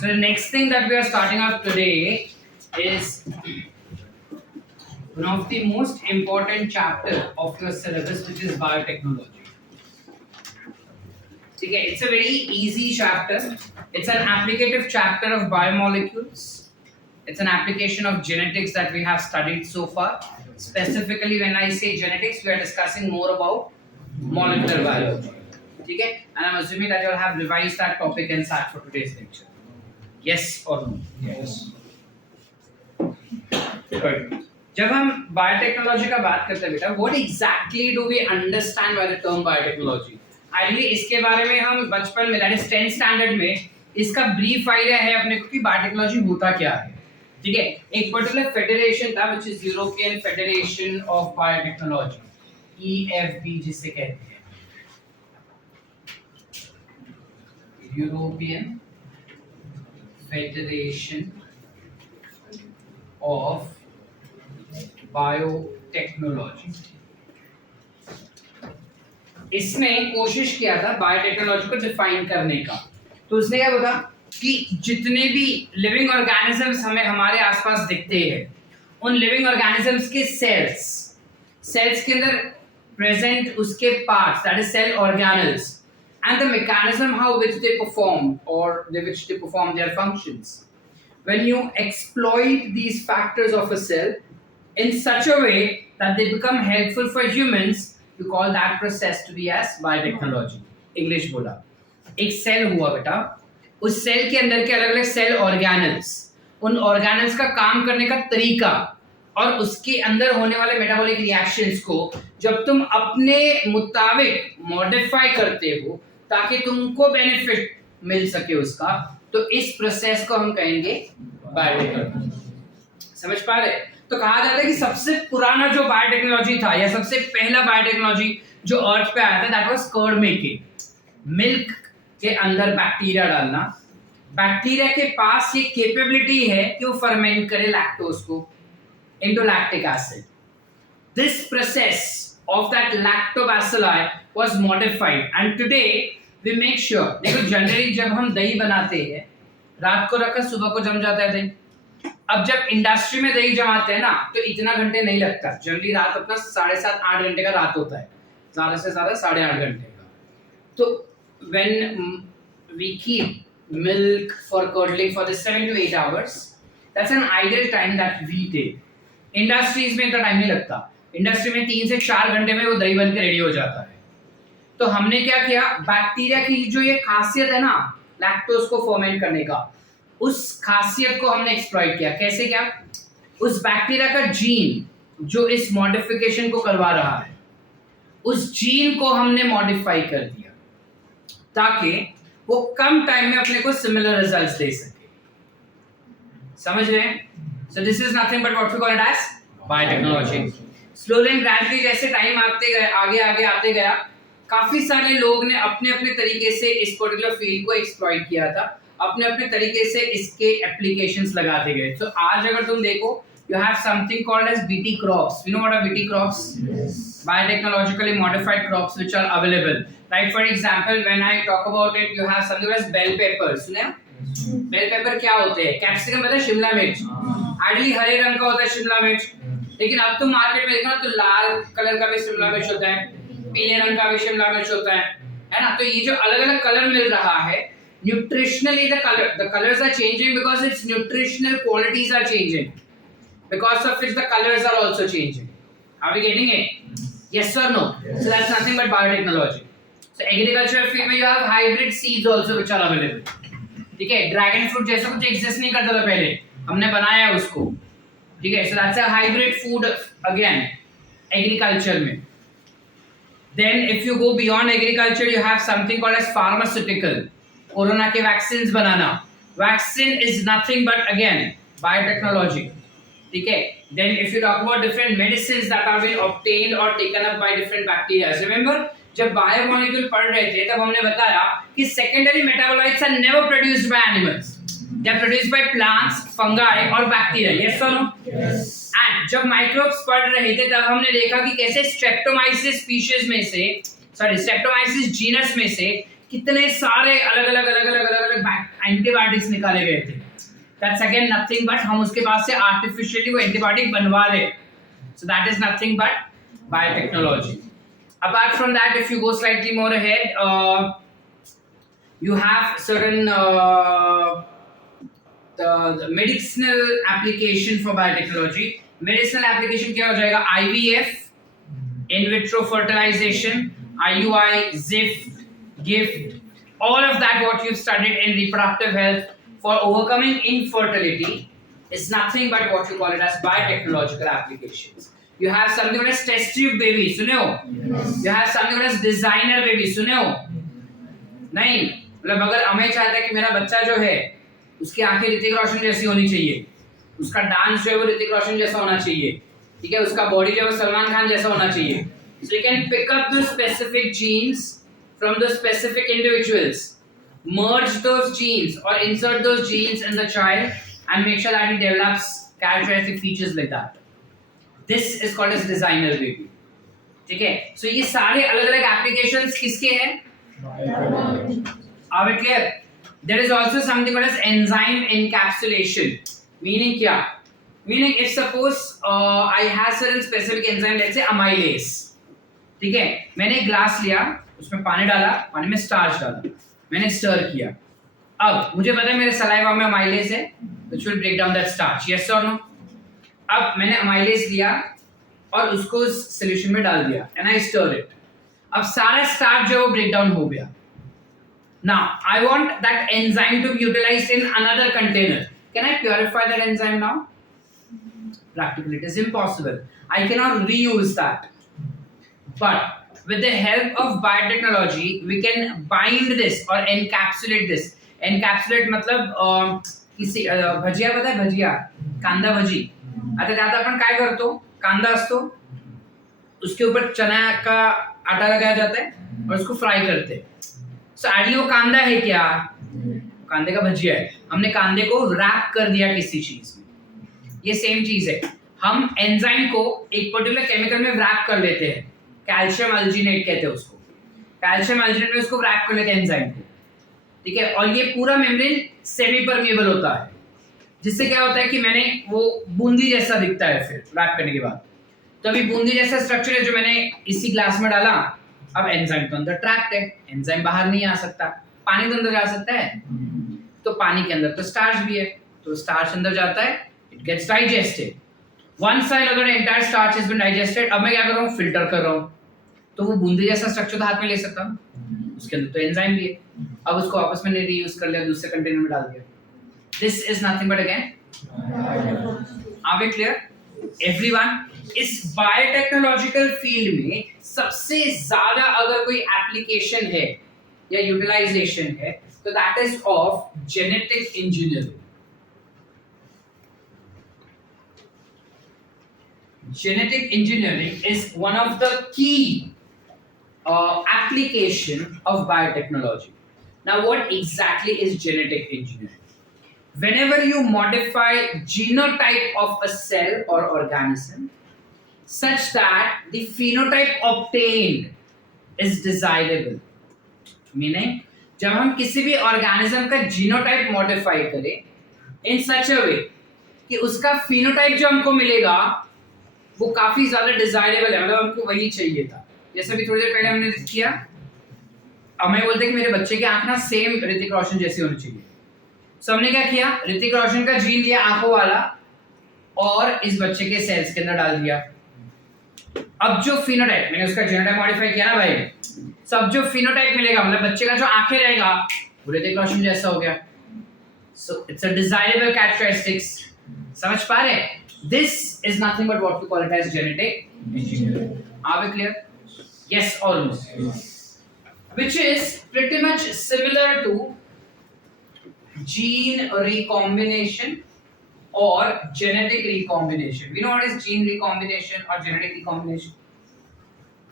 So the next thing that we are starting up today is one of the most important chapter of your syllabus, which is biotechnology. Okay, it's a very easy chapter. It's an applicative chapter of biomolecules. It's an application of genetics that we have studied so far. Specifically, when I say genetics, we are discussing more about molecular biology. Okay, and I'm assuming that you'll have revised that topic and sat for today's lecture. Yes or no? Yes. Good. जब हम biotechnology का बात करते हैं बेटा, what exactly do we understand by the term biotechnology? Ideally इसके बारे में हम बचपन में दैट इज 10th स्टैंडर्ड में इसका ब्रीफ आइडिया है अपने को कि बायोटेक्नोलॉजी होता क्या है. ठीक है, एक पर्टिकुलर फेडरेशन था which is European federation of biotechnology, EFB जिसे कहते हैं, यूरोपियन फेडरेशन ऑफ बायोटेक्नोलॉजी. इसने कोशिश किया था बायोटेक्नोलॉजी को डिफाइन करने का. तो उसने क्या बोला कि जितने भी लिविंग ऑर्गेनिजम्स हमें हमारे आसपास दिखते हैं, उन लिविंग ऑर्गेनिजम्स के सेल्स के अंदर प्रेजेंट उसके parts, that is cell organelles, and the mechanism how which they perform their functions. When you exploit these factors of a cell in such a way that they become helpful for humans, you call that process to be as biotechnology. English बोला, एक cell हुआ बेटा, उस cell के अंदर के अलग अलग सेल ऑर्गेनल्स, उन ऑर्गेनल्स का काम करने का तरीका और उसके अंदर होने वाले मेटाबॉलिक रिएक्शंस को जब तुम अपने मुताबिक मॉडिफाई करते हो ताकि तुमको बेनिफिट मिल सके उसका, तो इस प्रोसेस को हम कहेंगे बायोटेक्नोलॉजी. समझ पा रहे? तो कहा जाता है कि सबसे पुराना जो बायोटेक्नोलॉजी था या सबसे पहला बायोटेक्नोलॉजी जो अर्थ पे आया था, that was curd making. Milk के अंदर बैक्टीरिया डालना. बैक्टीरिया के पास ये कैपेबिलिटी है कि वो फर्मेंट करे लैक्टोज को into lactic acid. This process of that lactobacilli was modified, and today we make sure. देखो जनरली जब हम दही बनाते हैं, रात को रखकर सुबह को जम जाता है दही. अब जब इंडस्ट्री में दही जमाते हैं ना, तो इतना घंटे नहीं लगता. जनरली रात अपना 7.5-8 घंटे का रात होता है, ज़्यादा से ज़्यादा 8.5 घंटे का. तो when we keep milk for curdling for the 7 to 8 hours, that's an ideal time that we take. Industries में इतना टाइम नहीं लगता. इंडस्ट्री में 3 से 4 घंटे में वो दही बन के रेडी हो जाता है. तो हमने क्या किया, बैक्टीरिया की जो ये खासियत है ना लैक्टोज को फर्मेंट करने का, उस खासियत को हमने एक्सप्लॉइट किया. कैसे? क्या, उस बैक्टीरिया का जीन जो इस मॉडिफिकेशन को करवा रहा है, उस जीन को हमने मॉडिफाई कर दिया ताकि वो कम टाइम में अपने को सिमिलर रिजल्ट्स दे सके. समझ रहे हैं? So this is nothing but what we call it as biotechnology. Slowly and gradually जैसे टाइम आगे आते गया, काफी सारे लोग ने अपने अपने तरीके से इस पर्टिकुलर फील्ड को एक्सप्लॉइट किया था, अपने अपने तरीके से इसके एप्लीकेशंस लगाते गए. तो आज अगर तुम देखो, you have something called as BT crops. You know what are BT crops? Yes. Biotechnologically modified crops which are available. Like for example, when I talk about it, you have something as bell peppers. सुने? Bell pepper क्या होते हैं? Capsicum पता है, शिमला मिर्च. Ideally हरे रंग का होता है शिमला मिर्च, लेकिन अब तुम मार्केट में देखना तो लाल कलर का भी शिमला मिर्च होता है, पीले रंग का भी शिमला मिर्च होता है ना. तो ये जो अलग अलग कलर मिल रहा है, nutritionally the colors are changing because its nutritional qualities are changing, because of which the colors are also changing. Are we getting it? Yes or no? Yes. So that's nothing but biotechnology. So agricultural field में you have hybrid seeds also which are available. ठीक है, dragon fruit जैसा कुछ exist नहीं करता था पहले, हमने बनाया है उसको. ठीक है, so that's a hybrid food again agriculture में. Then if you go beyond agriculture, you have something called as pharmaceutical. Corona के वैक्सीन्स बनाना, vaccine is nothing but again biotechnology. ठीक है, then if you talk about different medicines that are been obtained और taken up by different bacteria. Remember जब biomolecule पढ़ रहे थे तब हमने बताया कि secondary metabolites are never produced by animals, they are produced by plants, fungi और बैक्टीरिया. यस और नो? एंड जब माइक्रोब्स पढ़ रहे थे तब हमने देखा कि कैसे स्ट्रेप्टोमाइसिस स्पीशीज में से, स्ट्रेप्टोमाइसिस जीनस में से कितने सारे अलग अलग एंटीबायोटिक्स निकाले गए थे, दैट्स अगेन नथिंग बट हम उसके पास से आर्टिफिशियली वो एंटीबायोटिक बनवा रहे हैं, सो that is nothing but biotechnology. Apart from that, if you go slightly more ahead, you have certain the medicinal application for biotechnology. Medicinal application क्या हो जाएगा? IVF, in vitro fertilization, IUI, ZIFT, GIFT, all of that what you've studied in reproductive health for overcoming infertility is nothing but what you call it as biotechnological applications. You have something called as test tube baby, सुने हो? Yes. You have something called as designer baby, सुने हो? नहीं, मतलब अगर हमें चाहता है कि मेरा बच्चा जो है उसकी आंखें ऋतिक रोशन जैसी होनी चाहिए, उसका डांस जो है वो ऋतिक रोशन जैसा होना चाहिए, ठीक है, उसका बॉडी जो है वो सलमान खान जैसा होना चाहिए. So you can pick up the specific genes from the specific individuals, merge those genes or insert those genes in the child and make sure that he develops characteristic features like that. This is called as designer baby. ठीक है, so ये सारे अलग अलग applications किसके हैं? Are we clear? There is also something called as enzyme encapsulation. Meaning क्या? Meaning if suppose I have certain specific enzyme, let's say amylase. ठीक है, मैंने एक ग्लास लिया, उसमें पानी डाला, पानी में स्टार्च डाला, मैंने स्टर किया. अब मुझे पता है मेरे सलाइवा में amylase है, which will break down that starch. Yes or no? अब मैंने अमाइलेज लिया और उसको उस सॉल्यूशन में डाल दिया एंड आई स्टर इट. अब सारा स्टार्च जो है वो ब्रेक डाउन हो गया. Now I want that enzyme to be utilised in another container. Can I purify that enzyme now? Practically it is impossible. I cannot reuse that. But with the help of biotechnology we can bind this or encapsulate this. Encapsulate मतलब किसी भजिया पता है? भजिया, कांदा भजी. आता जाता अपन काय करतो, कांदा असतो, उसके ऊपर चना का आटा लगाया जाता है और उसको फ्राई करते हैं. सो आइडियली वो कांदा है क्या? कांदे का भजिया है. हमने कांदे को रैप कर दिया किसी चीज में. ये सेम चीज है. हम एंजाइम को एक पर्टिकुलर केमिकल में रैप कर लेते हैं. कैल्शियम अल्जीनेट कहते हैं उसको. कैल्शियम अल्जीनेट में उसको रैप कर लेते हैं एंजाइम को. ठीक है, और ये पूरा मेम्ब्रेन सेमी परमेबल होता है, जिससे क्या होता है कि मैंने वो बूंदी जैसा दिखता है फिर रैप करने के बाद. तो अभी बूंदी जैसा स्ट्रक्चर है जो मैंने इसी ग्लास में डाला. अब एंजाइम तो अंदर ट्रैप्ड है, एंजाइम बाहर नहीं आ सकता. पानी तो अंदर जा सकता है, तो पानी के अंदर तो स्टार्च भी है, तो स्टार्च अंदर जाता है, it gets digested. Once I अगर entire starch has been digested, अब मैं क्या कर रहा हूँ? फिल्टर कर रहा हूँ. तो वो बूंदी जैसा स्ट्रक्चर तो हाथ में ले सकता हूँ, उसके अंदर तो एंजाइम भी है. अब उसको आपस में रीयूज कर लिया, दूसरे कंटेनर में डाल दिया. This is nothing but again, are we clear everyone? इस बायोटेक्नोलॉजिकल फील्ड में सबसे ज्यादा अगर कोई एप्लीकेशन है या यूटिलाइजेशन है तो that is of genetic engineering. Genetic engineering is one of the key application of biotechnology. Now, what exactly is genetic engineering? Whenever you modify genotype of a cell or organism such that the phenotype obtained is desirable, meaning जब हम किसी भी organism का genotype modify करें in such a way कि उसका phenotype जो हमको मिलेगा वो काफी ज्यादा डिजायरेबल है, मतलब हमको वही चाहिए था. जैसे भी थोड़ी देर पहले हमने किया, हमें बोलते कि मेरे बच्चे की आंख ना सेम ऋतिक रोशन जैसी होनी चाहिए. सो हमने क्या किया? ऋतिक रोशन का जीन लिया आंखों वाला और इस बच्चे के सेल्स के अंदर डाल दिया. अब जो फिनोटाइप, मैंने उसका जीनोटाइप मॉडिफाई किया ना भाई, सब जो फिनोटाइप मिलेगा मतलब बच्चे का जो आंखें रहेगा वो ऋतिक रोशन जैसा हो गया. So it's a desirable characteristics. समझ पा रहे? This is nothing but what we call it as genetic engineering. Are we clear? Yes or no? Yes. Which is pretty much similar to gene recombination or genetic recombination. We know what is gene recombination or genetic recombination?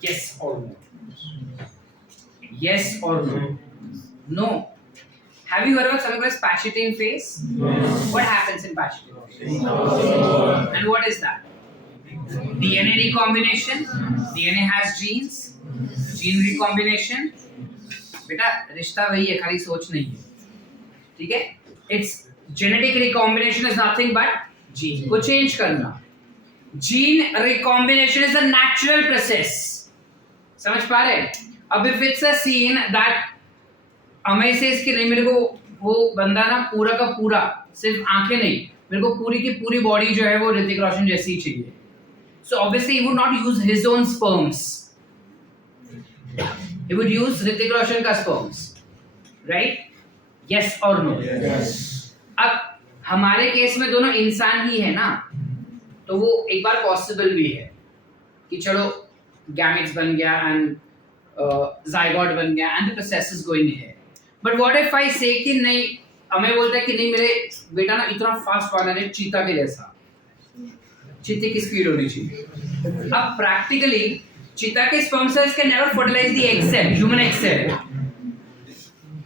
Yes or no? Yes or no? No. Have you heard about something called Pachitein phase? Yes. What happens in Pachitein phase? And what is that? DNA recombination. DNA has genes. Gene recombination. बेटा रिश्ता वही है, खाली सोच नहीं है. ठीक है, it's genetic recombination is nothing but gene को चेंज करना। Gene recombination is a natural process, समझ पा रहे? अब if it's a seen that Amay से इसके नहीं, मेरे को वो बंदा ना पूरा का पूरा, सिर्फ आंखें नहीं, मेरे को पूरी की पूरी बॉडी जो है वो ऋतिक रोशन जैसी ही चाहिए, so obviously he would not use his own sperms, he would use Hrithik Roshan का स्पर्म्स, राइट? यस और नो? अब हमारे केस में दोनों इंसान ही है ना, तो वो एक बार पॉसिबल भी है कि चलो गैमेट्स बन गया एंड जाइगोट बन गया and the process is going है। बट व्हाट इफ आई से कि नहीं, हमें बोलता है कि नहीं मेरे बेटा ना इतना फास्ट वाला है चीता के जैसा, चीते की स्पीड होनी चाहिए। अब प्रैक्टिकली चीता के sperm cells can never fertilize the egg cell, human egg cell.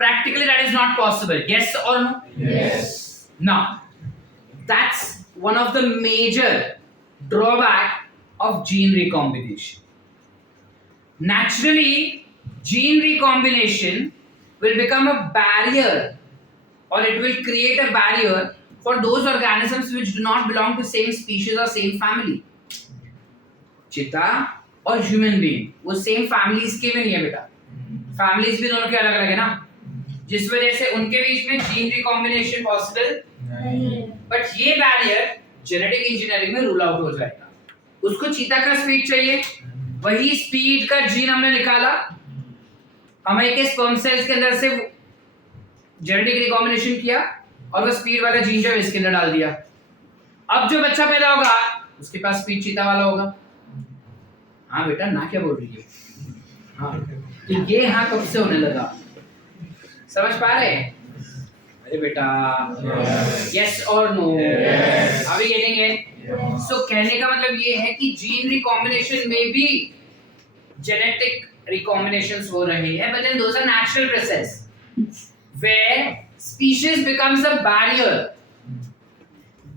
Practically that is not possible. Yes or no? Yes. Now, that's one of the major drawback of gene recombination. Naturally, gene recombination will become a barrier, or it will create a barrier for those organisms which do not belong to same species or same family. चीता और human being वो same families के भी नहीं है बेटा, families भी दोनों के अलग अलग है ना, जिस वजह से उनके बीच में जीन रिकॉम्बिनेशन पॉसिबल नहीं। बट ये बैरियर जेनेटिक इंजीनियरिंग में रूल आउट हो जाएगा। उसको चीता का स्पीड चाहिए, वही स्पीड का जीन हमने निकाला, हमें के स्पर्म सेल्स के अंदर से जेनेटिक रिकॉम्बिनेशन किया और वो स्पीड वाला जीन जो इसके अंदर डाल दिया। अब जो बच्चा पैदा होगा उसके पास स्पीड चीता वाला होगा। हाँ बेटा, ना क्या बोल रही है? हाँ, तो ये हाँ कब से होने लगा, समझ पा रहे? अरे बेटा, यस और no? Are we getting it? So कहने का मतलब ये है कि जीन रिकॉम्बिनेशन में भी जेनेटिक रिकॉम्बिनेशंस हो रहे हैं, but then those are natural process where species becomes a barrier,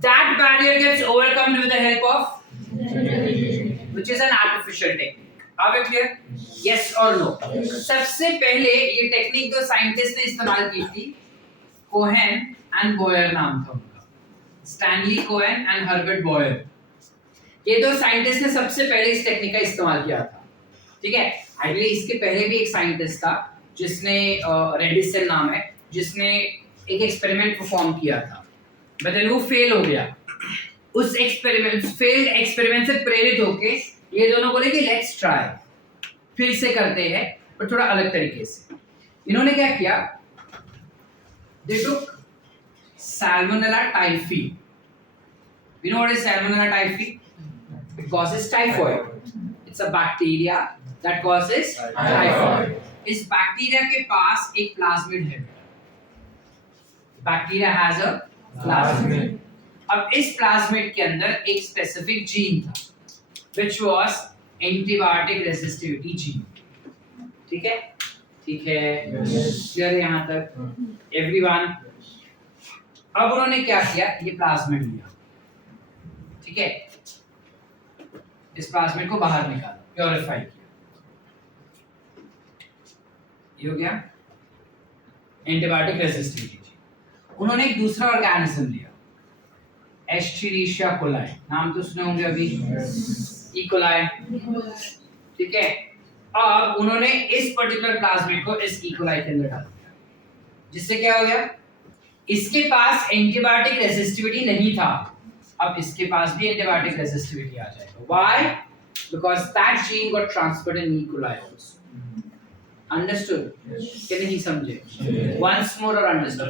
that barrier gets overcome with the help of which is an artificial technique. Are we clear? Yes or no? सबसे पहले ये technique जो scientist ने इस्तेमाल की थी, Cohen and Boyer नाम था उनका, Stanley Cohen and Herbert Boyer. ये दो साइंटिस्ट ने सबसे पहले इस टेक्निक का इस्तेमाल किया था, ठीक है? आइडियली इसके पहले भी एक साइंटिस्ट था जिसने रेडिसन नाम है, जिसने एक एक्सपेरिमेंट परफॉर्म किया था, बट वो फेल हो गया। उस फेल्ड एक्सपेरिमेंट से प्रेरित होके ये दोनों बोले कि लेट्स ट्राई, फिर से करते हैं पर थोड़ा अलग तरीके से। इन्होंने क्या किया, दे टुक Salmonella typhi. You know what is Salmonella typhi? It causes typhoid. It's a bacteria that causes typhoid. इस बैक्टीरिया के पास एक प्लाज्मिड है, बैक्टीरिया हैज अ प्लाज्मिड। अब इस प्लाज्मिड के अंदर एक स्पेसिफिक जीन था which was antibiotic resistivity gene, ठीक है? ठीक है, क्लियर है यहाँ तक एवरीवन? अब उन्होंने क्या किया, ये प्लाज्मिड लिया, ठीक है? इस प्लाज्मिड को बाहर निकाला, प्योरीफाई किया, ये हो गया एंटीबायोटिक रेसिस्टिविटी जीन। उन्होंने एक दूसरा ऑर्गेनिज्म लिया, एस्चेरिशिया कोलाई, नाम तो सुने होंगे अभी, ई कोलाई, ठीक है? अब उन्होंने इस पर्टिकुलर प्लाज्मिड को इस ई कोलाई के अंदर डाल दिया, जिससे क्या हो गया, इसके पास एंटीबायोटिक रेसिस्टिविटी नहीं था, अब इसके पास भी एंटीबायोटिक रेसिस्टिविटी आ जाएगा। Why? Because that gene got transferred in E coli also. Understood? कि नहीं समझे? वंस मोर और अंडरस्टूड?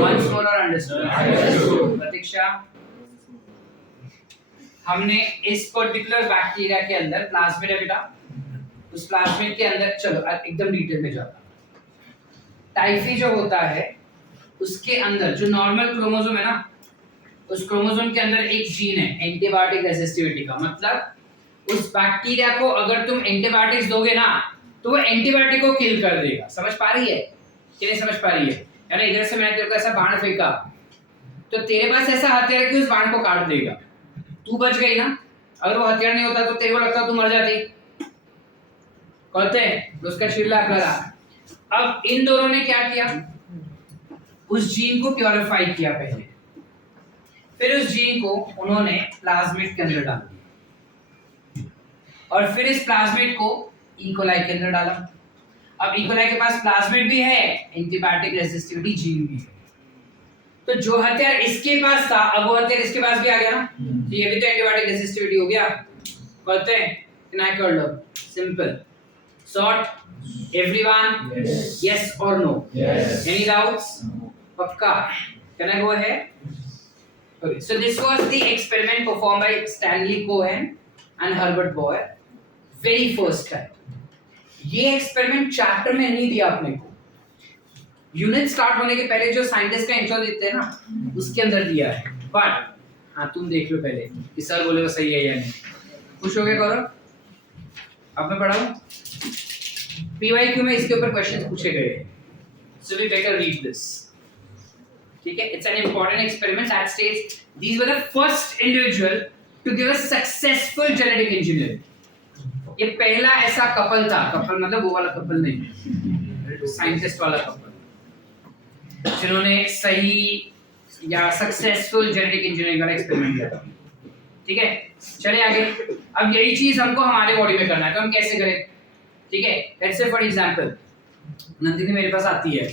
वंस मोर और अंडरस्टूड? प्रतीक्षा, हमने इस पर्टिकुलर बैक्टीरिया के अंदर प्लाज्मिड है बेटा, उस प्लाज्मिड के अंदर चलो एकदम डिटेल में जाता, टाइफी जो होता है उसके अंदर जो नॉर्मल क्रोमोसोम है ना, उस क्रोमोसोम के अंदर एक जीन है एंटीबायोटिक रेसिस्टिविटी का। मतलब उस बैक्टीरिया को अगर तुम एंटीबायोटिक्स दोगे ना तो वो एंटीबायोटिक को किल कर देगा। समझ पा रही है कि नहीं समझ पा रही है? यानी इधर से मैंने तेरे को ऐसा बाण फेंका तो तेरे पास ऐसा हथियार है कि उस बाण को काट देगा, तू बच गई ना। अगर वो हथियार नहीं होता तो तेरे को लगता तू मर जाती, कहते हैं उसका चिल्ला करा। अब इन दोनों ने क्या किया, उस जीन को प्योरीफाई किया पहले, फिर उस जीन को उन्होंने प्लाज्मिड के अंदर डाल दिया, और फिर इस प्लाज्मिड को इकोलाई के अंदर डाला। अब इकोलाई के पास प्लाज्मिड भी है, एंटीबायोटिक रेजिस्टिविटी जीन भी है, तो जो हथियार इसके पास था अब वो हथियार इसके पास भी आ गया ना, तो ये भी तो एंटीबायोटिक रेजिस्टिविटी हो गया। करते हैं कि ना कर लो, सिंपल शॉर्ट एवरीवन, यस और नो, एनी डाउट्स, पक्का, can I go ahead? Okay, so this was the experiment performed by Stanley Cohen and Herbert Boyer, very first time. ये एक्सपेरिमेंट चैप्टर में नहीं दिया अपने को, यूनिट स्टार्ट होने के पहले जो साइंटिस्ट का इंट्रो देते हैं ना उसके अंदर दिया है। बट हाँ तुम देख लो पहले कि सर बोले वो सही है या नहीं। खुश हो गए गौरव? अब मैं पढ़ाऊं? PYQ में इसके ऊपर क्वेश्चंस पूछे गए हैं, so we better read this. ठीक है, it's an important experiment that states these were the first individual to give a successful genetic engineering. ये पहला ऐसा कपल था, कपल मतलब वो वाला कपल नहीं, साइंटिस्ट वाला कपल, जिन्होंने सही या सक्सेसफुल जेनेटिक इंजीनियरिंग का एक्सपेरिमेंट किया था। ठीक है, चले आगे। अब यही चीज हमको हमारे बॉडी में करना है, तो हम कैसे करें? ठीक है, let's say for example Nandini मेरे पास आती है,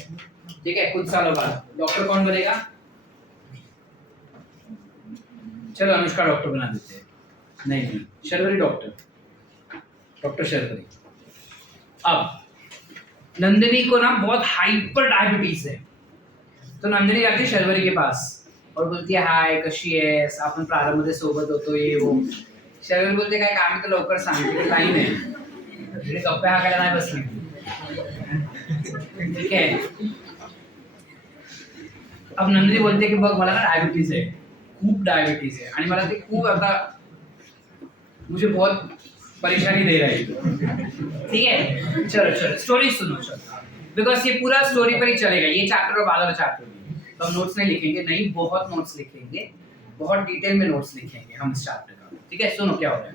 ठीक है, कुछ सालों बाद डॉक्टर कौन बनेगा? चलो अनुष्का डॉक्टर बना देते हैं। नहीं, शर्वरी डॉक्टर शर्वरी। अब नंदिनी को ना बहुत हाइपर डायबिटीज है, तो नंदिनी जाती है शर्वरी के पास और बोलती है हाय कशी आहेस, आपण प्रारंभमध्ये सोबत होतो ये वो। शर्वरी बोलते काय काम तर लवकर सांग, तिकडे लाईन आहे, तिकडे गप्पा हाकायला नाही बसली। ठीक है, अब नंदिनी बोलते की बघ मला ना डायबिटीज आहे, खूप डायबिटीज आहे आणि मला ते खूप आता मुझे बहुत परेशानी दे रहा है। ठीक है, चलो स्टोरी सुनो, चलो बिकॉज ये पूरा स्टोरी पर ही चलेगा, ये चैप्टर और बाद वाला चैप्टर भी। तो हम नोट्स नहीं लिखेंगे, नहीं बहुत नोट्स लिखेंगे, बहुत डिटेल में नोट्स लिखेंगे हम इस चैप्टर का। ठीक है, सुनो क्या हो रहा है।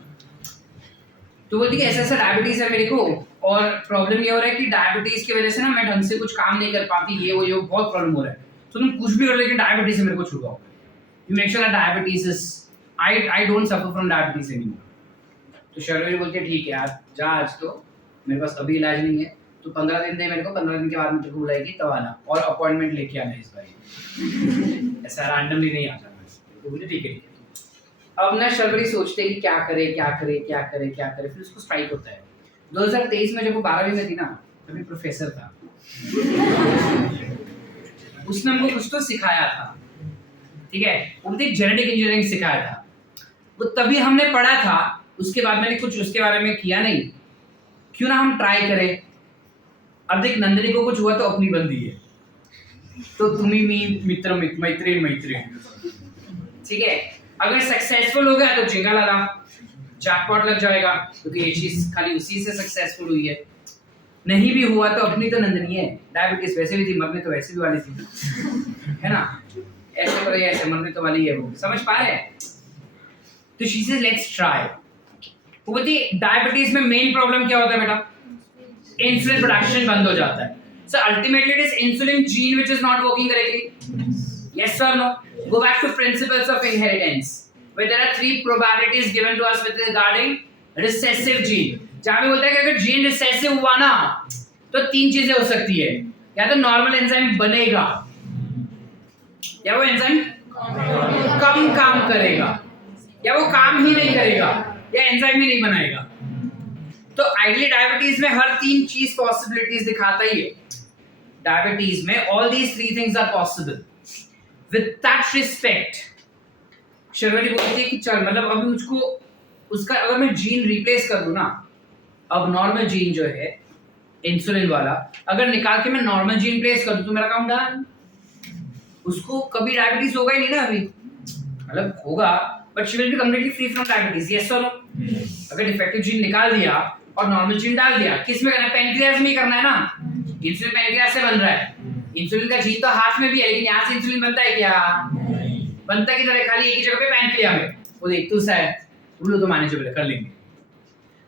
तो बोलती है ऐसा ऐसा डायबिटीज है मेरे को, और प्रॉब्लम ये हो रहा है कि डायबिटीज की वजह से ना मैं ढंग से कुछ काम नहीं कर पाती, ये वो बहुत प्रॉब्लम हो रहा है। तो तुम कुछ भी हो, लेकिन डायबिटीज से मेरे को छुड़वाओ। You make sure that diabetes is I don't suffer from diabetes anymore. तो शर्वरी बोलते ठीक है यार, जा आज तो मेरे पास अभी इलाज नहीं है, तो 15 दिन दे मेरे को, 15 दिन के बाद मुझे बुलाएगी तब आना, और अपॉइंटमेंट लेके आना इस बार, ऐसा रैंडमली नहीं आ जाना। तो बोले ठीक है। अब ना शर्वरी सोचते हैं कि क्या करे, फिर उसको स्ट्राइक होता है। 2023 में जब वो 12वीं में थी ना, तभी प्रोफेसर था, उसने हमको कुछ तो सिखाया था। ठीक है, वो जेनेटिक इंजीनियरिंग सिखाया था, वो तभी हमने पढ़ा था, उसके बाद मैंने कुछ उसके बारे में किया नहीं। क्यों ना हम ट्राई करें। अब देख नंदिनी को कुछ हुआ तो अपनी बंदी है, तो तुम्ही मी मित्र मैत्रीण। ठीक है, अगर सक्सेसफुल हो गया तो जिंगा लगा, जैकपॉट लग जाएगा, क्योंकि ये चीज खाली उसी से सक्सेसफुल हुई है। नहीं भी हुआ तो अपनी तो नंदिनी है, डायबिटीज वैसे भी थी, मरने तो वैसे भी वाली थी, है ना, ऐसे पर ऐसे मरने तो वाली है, वो समझ पा रहे हैं। तो शी सेज लेट्स ट्राई। वो बोलती डायबिटीज में मेन प्रॉब्लम क्या होता है बेटा? इंसुलिन प्रोडक्शन बंद हो जाता है। So ultimately it is insulin gene which is not working correctly. Yes और no? Go back to principles of inheritance where there are 3 probabilities given to us with regarding recessive gene। जहां भी बोलता है कि अगर जीन रिसेसिव हुआ ना तो 3 चीजें हो सकती है, या तो नॉर्मल एंजाइम बनेगा, या वो एंजाइम कम काम करेगा, या वो काम ही नहीं करेगा, या एंजाइम ही नहीं बनाएगा। तो आइडियली डायबिटीज में हर 3 चीज पॉसिबिलिटीज दिखाता ही है। डायबिटीज में all these 3 things are possible. With that respect Sharvari बोलती है कि चल मतलब अभी मुझको उसका अगर मैं जीन रिप्लेस कर दूं ना, अब नॉर्मल जीन जो है इंसुलिन वाला अगर निकाल के मैं नॉर्मल जीन प्लेस कर दूं तो मेरा काम डन। उसको कभी डायबिटीज होगा ही नहीं ना, अभी मतलब होगा but she will be completely free from diabetes. Yes और नो? अगर डिफेक्टिव जीन निकाल दिया और नॉर्मल जीन डाल दिया, किस में करना है? पैनक्रियाज में ही करना है ना। इंसुलिन पैनक्रियाज से बन रहा है, इंसुलिन का जीन तो हाथ में भी है, लेकिन यहाँ से इंसुलिन बनता है क्या? बनता की तरह खाली एक ही जगह पे पैनक्रिया में। वो देख तू है रूल तो माने जो कर लेंगे,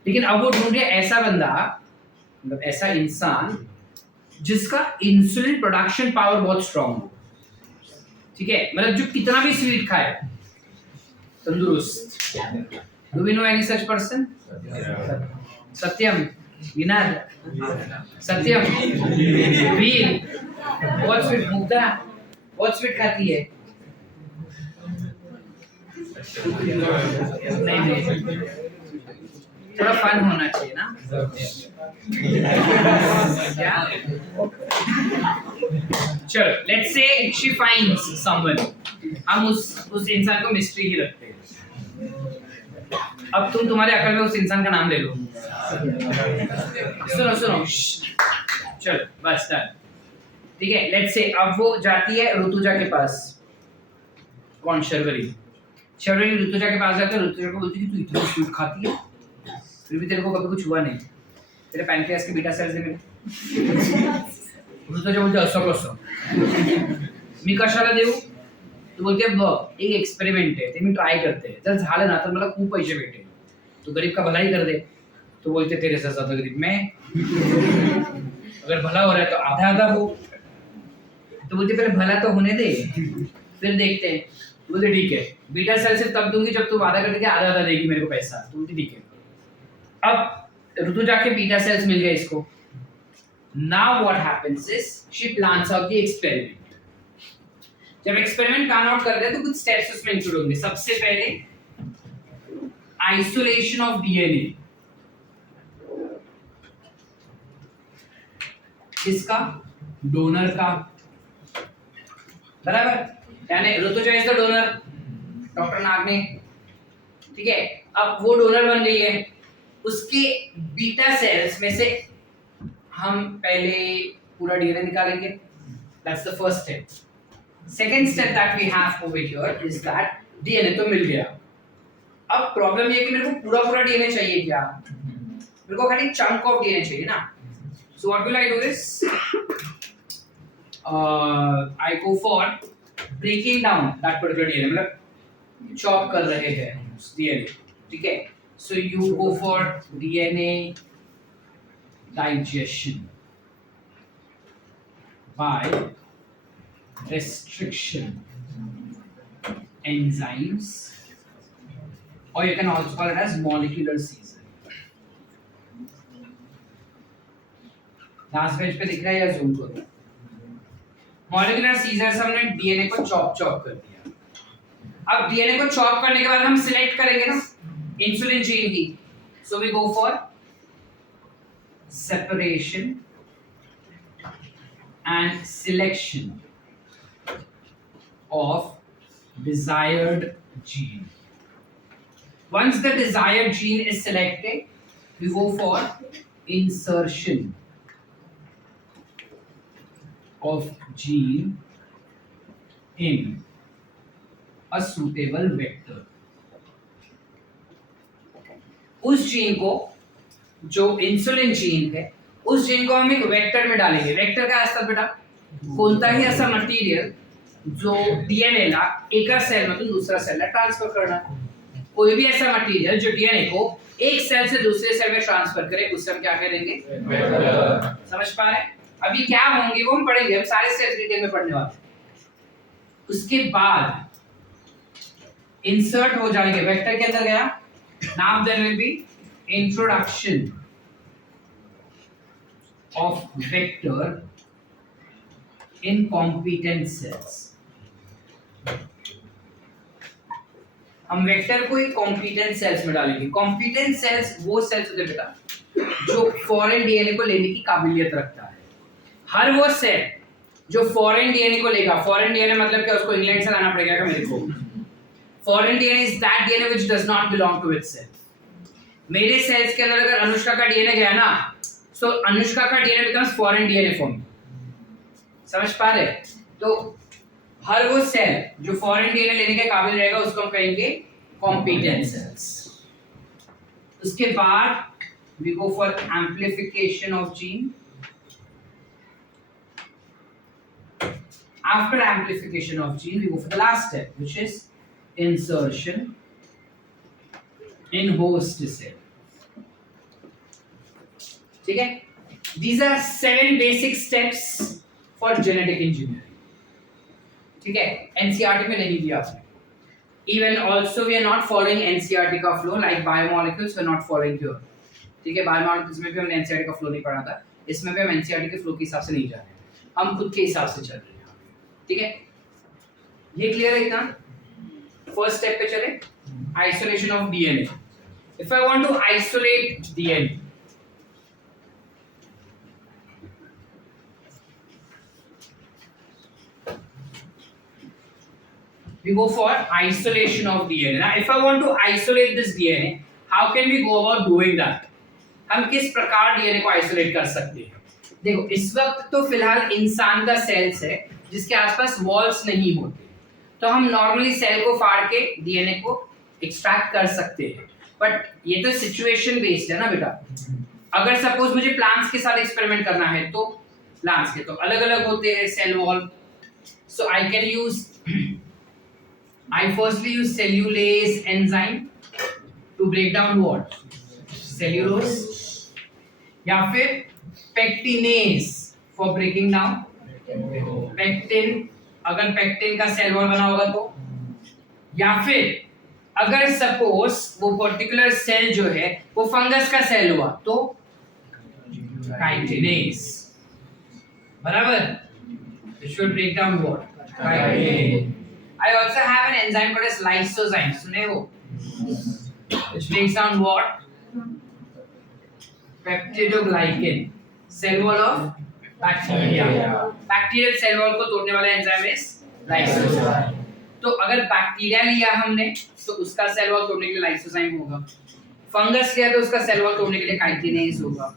लेकिन अब वो ढूंढे ऐसा बंदा, मतलब ऐसा इंसान जिसका इंसुलिन प्रोडक्शन पावर बहुत स्ट्रांग हो। ठीक है, मतलब जो कितना भी स्वीट खाए तंदुरुस्त। Do we know any such person? Satyam, Vinod, Satyam, Veer, बहुत स्वीट, मुग्धा बहुत स्वीट खाती है। नहीं, थोड़ा फन होना चाहिए ना। चलो, let's say she finds someone, हम उस इंसान को मिस्ट्री ही रखते हैं। अब तुम्हारे अकल में उस इंसान का नाम ले लो। सुनो, चलो बस डन। ठीक है, लेट्स से अब वो जाती है ऋतुजा के पास। कौन? शर्वरी ऋतुजा के पास जाकर ऋतुजा को बोलती है कि तू इतना स्वीट खाती है, फिर भी तेरे को कभी कुछ हुआ नहीं, तेरे पैनक्रियास के बीटा सेल्स ने ऋतुजा बोलते असं मी कशाला देऊ? तू बोलते बघ एक एक्सपेरिमेंट आहे, ते मी ट्राय करते, जर झालं ना तर मला खूप पैसे भेटेल, तू गरीब का भला ही कर दे। तो बोलते तेरे से ज्यादा गरीब मैं, अगर भला हो रहा है तो आधा आधा हो। तो बोलते पहले भला तो होने दे, फिर देखते हैं। बोलते ठीक है, बीटा सेल से तब दूंगी जब तू वादा करके आधा आधा देगी मेरे को पैसा। तो बोलती ठीक है। अब ऋतुजा के बीटा सेल्स मिल गए इसको। Now what happens is she plans out the experiment. जब एक्सपेरिमेंट प्लान आउट कर रहे हैं तो कुछ स्टेप्स उसमें इंक्लूड होंगे। सबसे पहले आइसोलेशन ऑफ डीएनए। किसका? डोनर का, बराबर, यानी Rituja is the donor, doctor Nag ने, ठीक है। अब वो डोनर बन गई है, उसके बीटा सेल्स में से हम पहले पूरा डीएनए निकालेंगे। That's the first step. Second step that we have over here is that DNA तो मिल गया। अब प्रॉब्लम ये है कि मेरे को पूरा डीएनए चाहिए क्या? मेरे को खाली चंक ऑफ डीएनए चाहिए ना। So what will I do is I go for breaking down that particular DNA, मतलब चॉप कर रहे हैं DNA, ठीक है। So you go for DNA digestion by restriction enzymes, or you can also call it as molecular seizure. Last page पे दिख रहा है या जूम करो? मॉलिक्यूलर सीजर से हमने डीएनए को चॉप कर दिया। अब डीएनए को चॉप करने के बाद हम सिलेक्ट करेंगे ना इंसुलिन जीन की। So we go for separation and selection of desired gene. Once the desired gene is selected, we go for insertion of gene in a suitable vector. उस gene को, जो इंसुलिन जीन है, उस gene को हम एक vector में डालेंगे। वेक्टर काय असतात बेटा? कोणताही असा मटेरियल जो डीएनए ला एका सेल मधून दूसरा सेल ला ट्रांसफर करना। कोई भी ऐसा मटेरियल जो डीएनए को एक सेल से दूसरे सेल में ट्रांसफर करे, उसे हम क्या करेंगे? समझ पा रहे हैं? अभी क्या होंगे वो हम पढ़ेंगे, हम सारे स्टेप्स डिटेल में पढ़ने वाले हैं। उसके बाद इंसर्ट हो जाएंगे, वेक्टर के अंदर गया। Now there will be introduction of vector in competent cells. हम वेक्टर को एक कॉम्पिटेंट सेल्स में डालेंगे। कॉम्पिटेंट सेल्स वो सेल्स होते हैं बेटा जो फॉरेन डीएनए को लेने की काबिलियत रखता है। हर वो सेल जो फॉरेन डीएनए को लेगा, फॉरेन डीएनए मतलब क्या? उसको इंग्लैंड से लाना पड़ेगा क्या मेरे को? Foreign DNA is that DNA which does not belong to itself. मेरे सेल्स के अंदर अगर अनुष्का का डीएनए गया ना, सो अनुष्का का DNA becomes foreign DNA form. समझ पा रहे? तो हर वो सेल जो फॉरेन डीएनए लेने के काबिल रहेगा उसको हम कहेंगे कॉम्पिटेंट सेल्स। उसके बाद we go for amplification of gene. After amplification of gene, we go for the last step, which is insertion in host cell. ठीक है? These are 7 basic steps for genetic engineering. ठीक है, NCERT में नहीं दिया आपने। Even also we are not following NCERT का flow, like biomolecules we are not following your, ठीक है। बायोमोलिक्यूल्स में भी हमने एनसीईआरटी का फ्लो नहीं पढ़ा था, इसमें भी हम एनसीईआरटी के फ्लो के हिसाब से नहीं जा रहे हैं, हम खुद के हिसाब से चल रहे हैं, ठीक है। ये क्लियर है इतना? फर्स्ट स्टेप पे चले, isolation of DNA. If I want to isolate DNA, we go for isolation of DNA. Now, if I want to isolate this DNA, how can we go about doing that? हम किस प्रकार DNA को isolate कर सकते हैं? देखो, इस वक्त तो फिलहाल इंसान का सेल्स है जिसके आसपास वॉल्स नहीं होते, तो हम नॉर्मली सेल को फाड़ के DNA को एक्सट्रैक्ट कर सकते हैं, बट ये तो सिचुएशन बेस्ड है ना बेटा। अगर सपोज मुझे प्लांट्स के साथ एक्सपेरिमेंट करना है तो प्लांट्स के तो अलग अलग होते हैं cell wall, so I can use I firstly use cellulase enzyme to break down what? Cellulose, या फिर pectinase for breaking down pectin, अगर pectin का सेल वॉल बना होगा तो, या फिर अगर सपोज वो पर्टिकुलर सेल जो है वो फंगस का सेल हुआ तो chitinase, बराबर, which will break down what? Chitin. I also have an enzyme called as lysozyme. सुने हो? Which breaks down what? Peptidoglycan. Cell wall of bacteria. Bacterial cell wall को तोड़ने वाला एंजाइम is lysozyme. तो अगर बैक्टीरिया लिया हमने तो उसका सेल वॉल तोड़ने के लिए लाइसोजाइम होगा, फंगस लिया तो उसका सेल वॉल तोड़ने के लिए काइटिनेज होगा,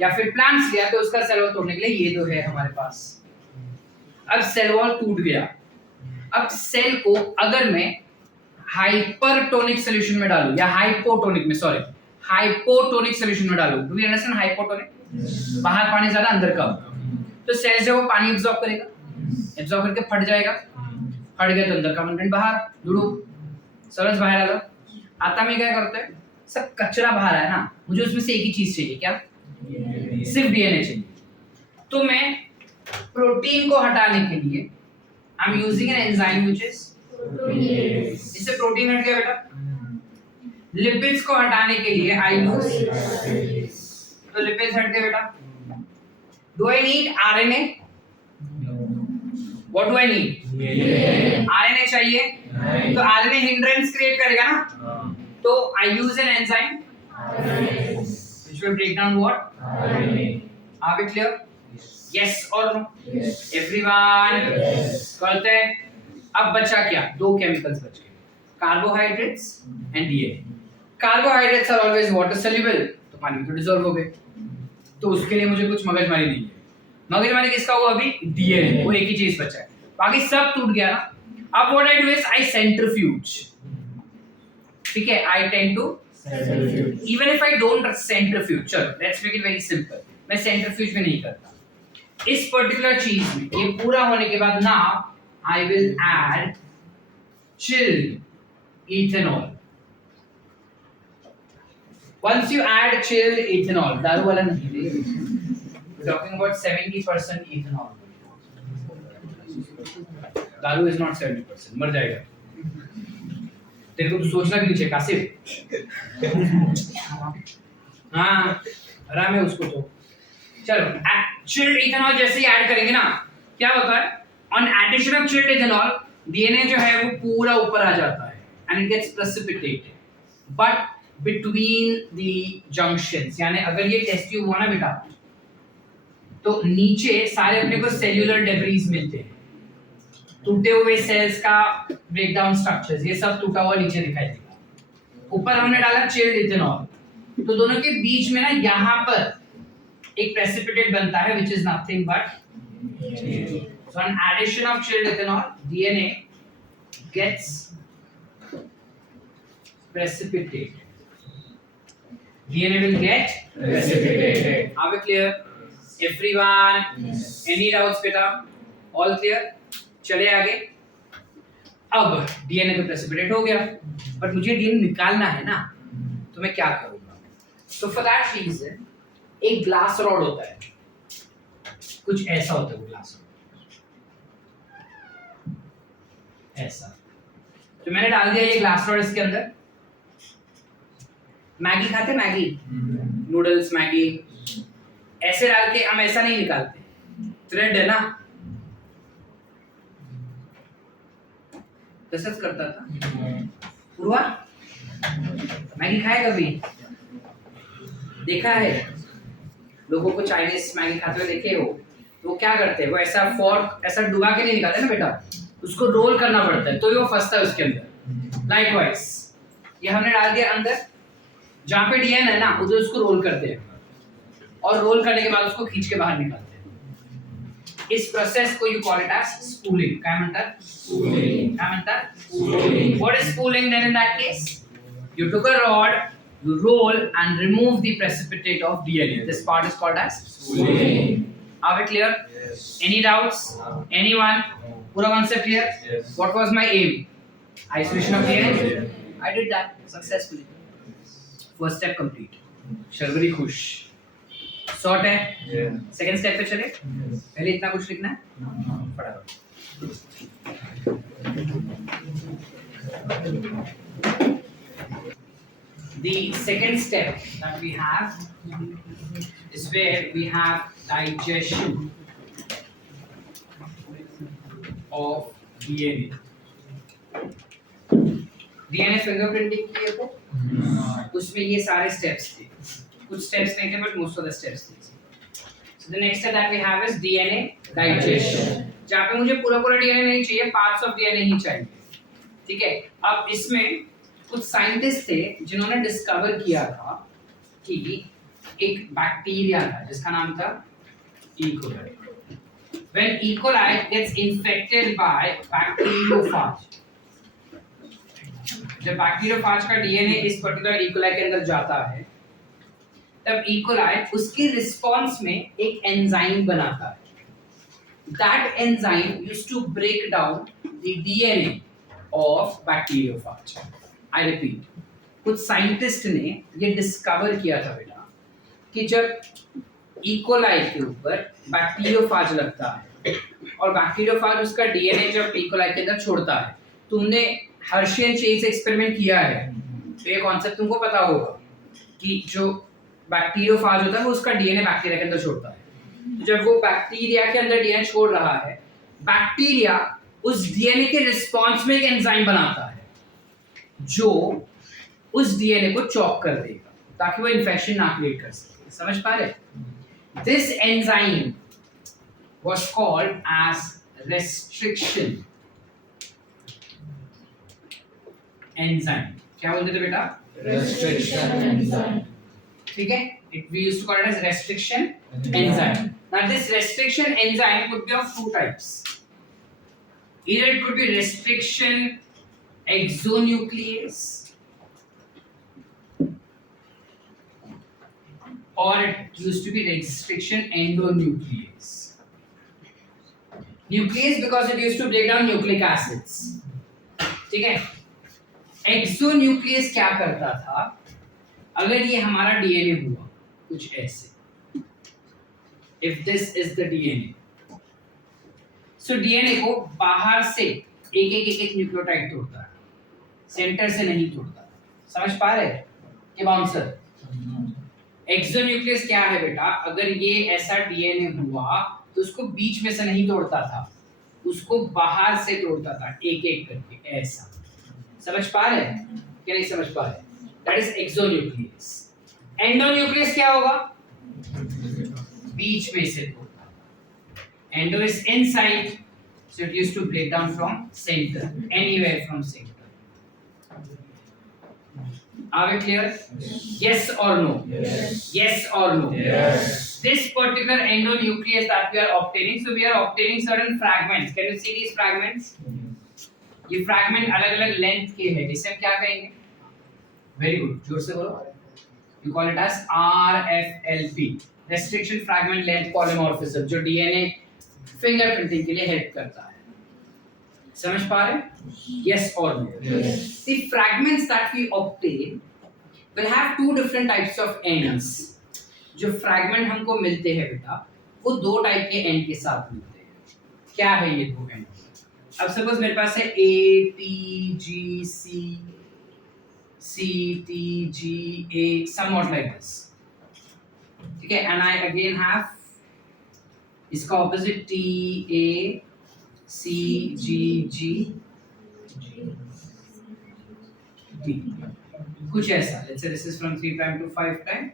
या फिर प्लांट्स लिया तो उसका सेल वॉल तोड़ने के लिए ये दो है हमारे पास। अब सेल वॉल टूट गया, अब सेल को अगर मैं हाइपरटोनिक सॉल्यूशन में डालूं या हाइपोटोनिक में, सॉरी हाइपोटोनिक सॉल्यूशन में डालूं, डू यू अंडरस्टैंड हाइपोटोनिक? बाहर पानी ज्यादा अंदर कम, तो सेल जो वो पानी एब्जॉर्ब करेगा, एब्जॉर्ब करके फट जाएगा, फट गया तो अंदर का कंटेंट बाहर, दुड़ू सरस बाहर आ लो। आता में क्या करते हैं, सब कचरा बाहर है ना, मुझे उसमें से एक ही चीज चाहिए, क्या? सिर्फ डीएनए चाहिए। तो मैं प्रोटीन को हटाने के लिए I'm using an enzyme which is protease. इससे प्रोटीन हट गया बेटा। लिपिड्स को हटाने के लिए I use, तो लिपिड्स हट गए बेटा। Do I need RNA? What do I need? RNA चाहिए, तो RNA hindrance create करेगा ना, तो I use an enzyme which will break down what? RNA. Are we clear? Yes or no? Yes. Everyone? Yes. करते हैं। अब बचा क्या? दो केमिकल्स बच गए, carbohydrates and DNA. Carbohydrates are always water soluble, तो पानी में तो डिसॉल्व हो गए, तो उसके लिए मुझे कुछ मगजमारी नहीं है। मगजमारी किसका हुआ अभी? डीएनए, वो एक ही चीज बचा है, बाकी सब टूट गया ना। अब what I do is I centrifuge, ठीक है, I tend to centrifuge. Even if I don't centrifuge, चलो let's make it very simple, मैं सेंट्रीफ्यूज में नहीं करता इस पर्टिकुलर चीज में। ये पूरा होने के बाद now I will add chilled ethanol. Once you add chilled ethanol, दारू वाला नहीं, टॉकिंग अबाउट 70% इथेनॉल। दारू इज नॉट 70%, मर जाएगा। तेरे को तो सोचना भी नहीं चाहिए कासिफ। हाँ आराम है उसको तो। चलो चिल्ड इथेनॉल जैसे ही ऐड करेंगे ना, क्या होता है, on addition of chilled ethanol DNA जो है वो पूरा ऊपर आ जाता है and it gets precipitated, but between the junctions, यानी अगर ये टेस्ट ट्यूब हुआ ना बेटा, तो नीचे सारे अपने को सेल्यूलर डेब्रीज मिलते हैं, टूटे हुए सेल्स का ब्रेकडाउन स्ट्रक्चर्स, ये सब टूटा हुआ नीचे दिखाई देगा। ऊपर हमने डाला चिल्ड इथेनॉल, तो दोनों के बीच में ना यहाँ पर एक प्रेसिपिटेट बनता है which is nothing but so an addition of chilled ethanol DNA gets precipitated, DNA will get precipitated. Are we clear everyone? Yes. Any doubts beta? All clear? चले आगे। अब DNA तो प्रेसिपिटेट हो गया, बट मुझे DNA निकालना है ना, तो मैं क्या करूंगा? तो फॉर दैट रीजन एक ग्लास रॉड होता है, कुछ ऐसा होता है वो ग्लास रॉड, ऐसा। तो मैंने डाल दिया ये ग्लास रॉड इसके अंदर। मैगी खाते, मैगी नूडल्स मैगी, ऐसे डाल के हम ऐसा नहीं निकालते, थ्रेड है ना, तसच करता था। पूर्वा मैगी खाए कभी? देखा है लोगों को चाइनीज मैगी खाते हुए देखे हो? तो वो क्या करते हैं, वो ऐसा फोर्क ऐसा डुबा के नहीं निकालते ना बेटा, उसको रोल करना पड़ता है, तो वो फंसता है उसके अंदर। लाइकवाइज ये हमने डाल दिया अंदर, जहाँ पे डीएन है ना उधर उसको रोल करते हैं, और रोल करने के बाद उसको खींच के बाहर निकालते हैं। इस प्रोसेस को you call it as spooling. क्या म्हणतात? स्पूलिंग। क्या म्हणतात? Spooling. What is spooling then in that case? You took a rod, you roll and remove the precipitate of DNA. This part is called as spooling. Are we clear? Yes. Any doubts? Anyone? Pura concept clear? Yes. What was my aim? Isolation of DNA. I did that successfully. First step complete. Sharvari खुश। Sort है? Yes. Second step पे चले? Yes. पहले इतना कुछ लिखना है? फटाफट। The second step that we have is where we have digestion of DNA. DNA fingerprinting किए तो उसमें ये सारे steps थे, कुछ steps नहीं थे but most of the steps थे। So the next step that we have is DNA digestion, जहाँ पे मुझे पूरा DNA नहीं चाहिए, parts of DNA ही चाहिए, ठीक है। अब इसमें कुछ साइंटिस्ट थे जिन्होंने डिस्कवर किया था कि एक बैक्टीरिया था जिसका नाम था E. coli. When E. coli gets infected by bacteriophage, जब बैक्टीरियोफाज का डीएनए इस पर्टिकुलर E. coli के अंदर जाता है, तब E. coli उसके रिस्पॉन्स में एक एंजाइम बनाता है। That enzyme used to break down the DNA of bacteriophage. I repeat, कुछ साइंटिस्ट ने ये डिस्कवर किया था बेटा कि जब E. coli के ऊपर बैक्टीरियोफाज लगता है और बैक्टीरियोफाज उसका डीएनए जब E. coli के अंदर छोड़ता है, तुमने हर्शियन चेज एक्सपेरिमेंट किया है तो ये कॉन्सेप्ट तुमको पता होगा कि जो बैक्टीरियोफाज होता है वो उसका डीएनए बैक्टीरिया के अंदर छोड़ता है। तो जब वो बैक्टीरिया के अंदर डीएनए छोड़ रहा है, बैक्टीरिया उस डीएनए के रिस्पॉन्स में एक एंजाइम बनाता है जो उस डीएनए को चॉक कर देगा ताकि वो इन्फेक्शन ना क्रिएट कर सके। समझ पा रहे? This enzyme was called as restriction enzyme. क्या बोलते थे बेटा? Restriction enzyme. ठीक है, we used to call it as restriction enzyme. Now this restriction enzyme could be of two types. Either it could be restriction exonuclease or it used to be restriction endonuclease. Nuclease because it used to break down nucleic acids. ठीक है, exonuclease क्या करता था? अगर ये हमारा DNA हुआ कुछ ऐसे, if this is the DNA, so DNA को बाहर से एक एक न्यूक्लियोटाइड तोड़ता है, सेंटर से नहीं तोड़ता। समझ पा रहे कि बाउंसर? एक्सोन्यूक्लियस क्या है बेटा? अगर ये ऐसा डीएनए हुआ तो उसको बीच में से नहीं तोड़ता था, उसको बाहर से तोड़ता था एक एक करके ऐसा। समझ पा रहे क्या नहीं समझ पा रहे? That is exonuclease. एंडोन्यूक्लियस क्या होगा? बीच में से तोड़ता। Endo is inside, so it used to break down from centre, anywhere from centre. Are we clear? Yes or no? Yes. Yes or no? Yes. This particular endonuclease that we are obtaining, so we are obtaining certain fragments. Can you see these fragments? ये fragment अलग अलग length के हैं, जिसे हम क्या कहेंगे? Very good, जोर से बोलो। You call it as RFLP, restriction fragment length polymorphism, जो डीएनए फिंगरप्रिंटिंग के लिए हेल्प करता है। समझ पा रहे? यस और no? Yes. The fragments that we obtain will have two different types of ends. जो फ्रैगमेंट हमको मिलते हैं बेटा, वो दो टाइप के एंड के साथ मिलते हैं। क्या है ये दो एंड? अब सपोज मेरे पास है A T G C T G A somewhat like this, ठीक है, and I again have इसका opposite T A C G G D, कुछ ऐसा. Let's say this is from 3 prime to 5 prime,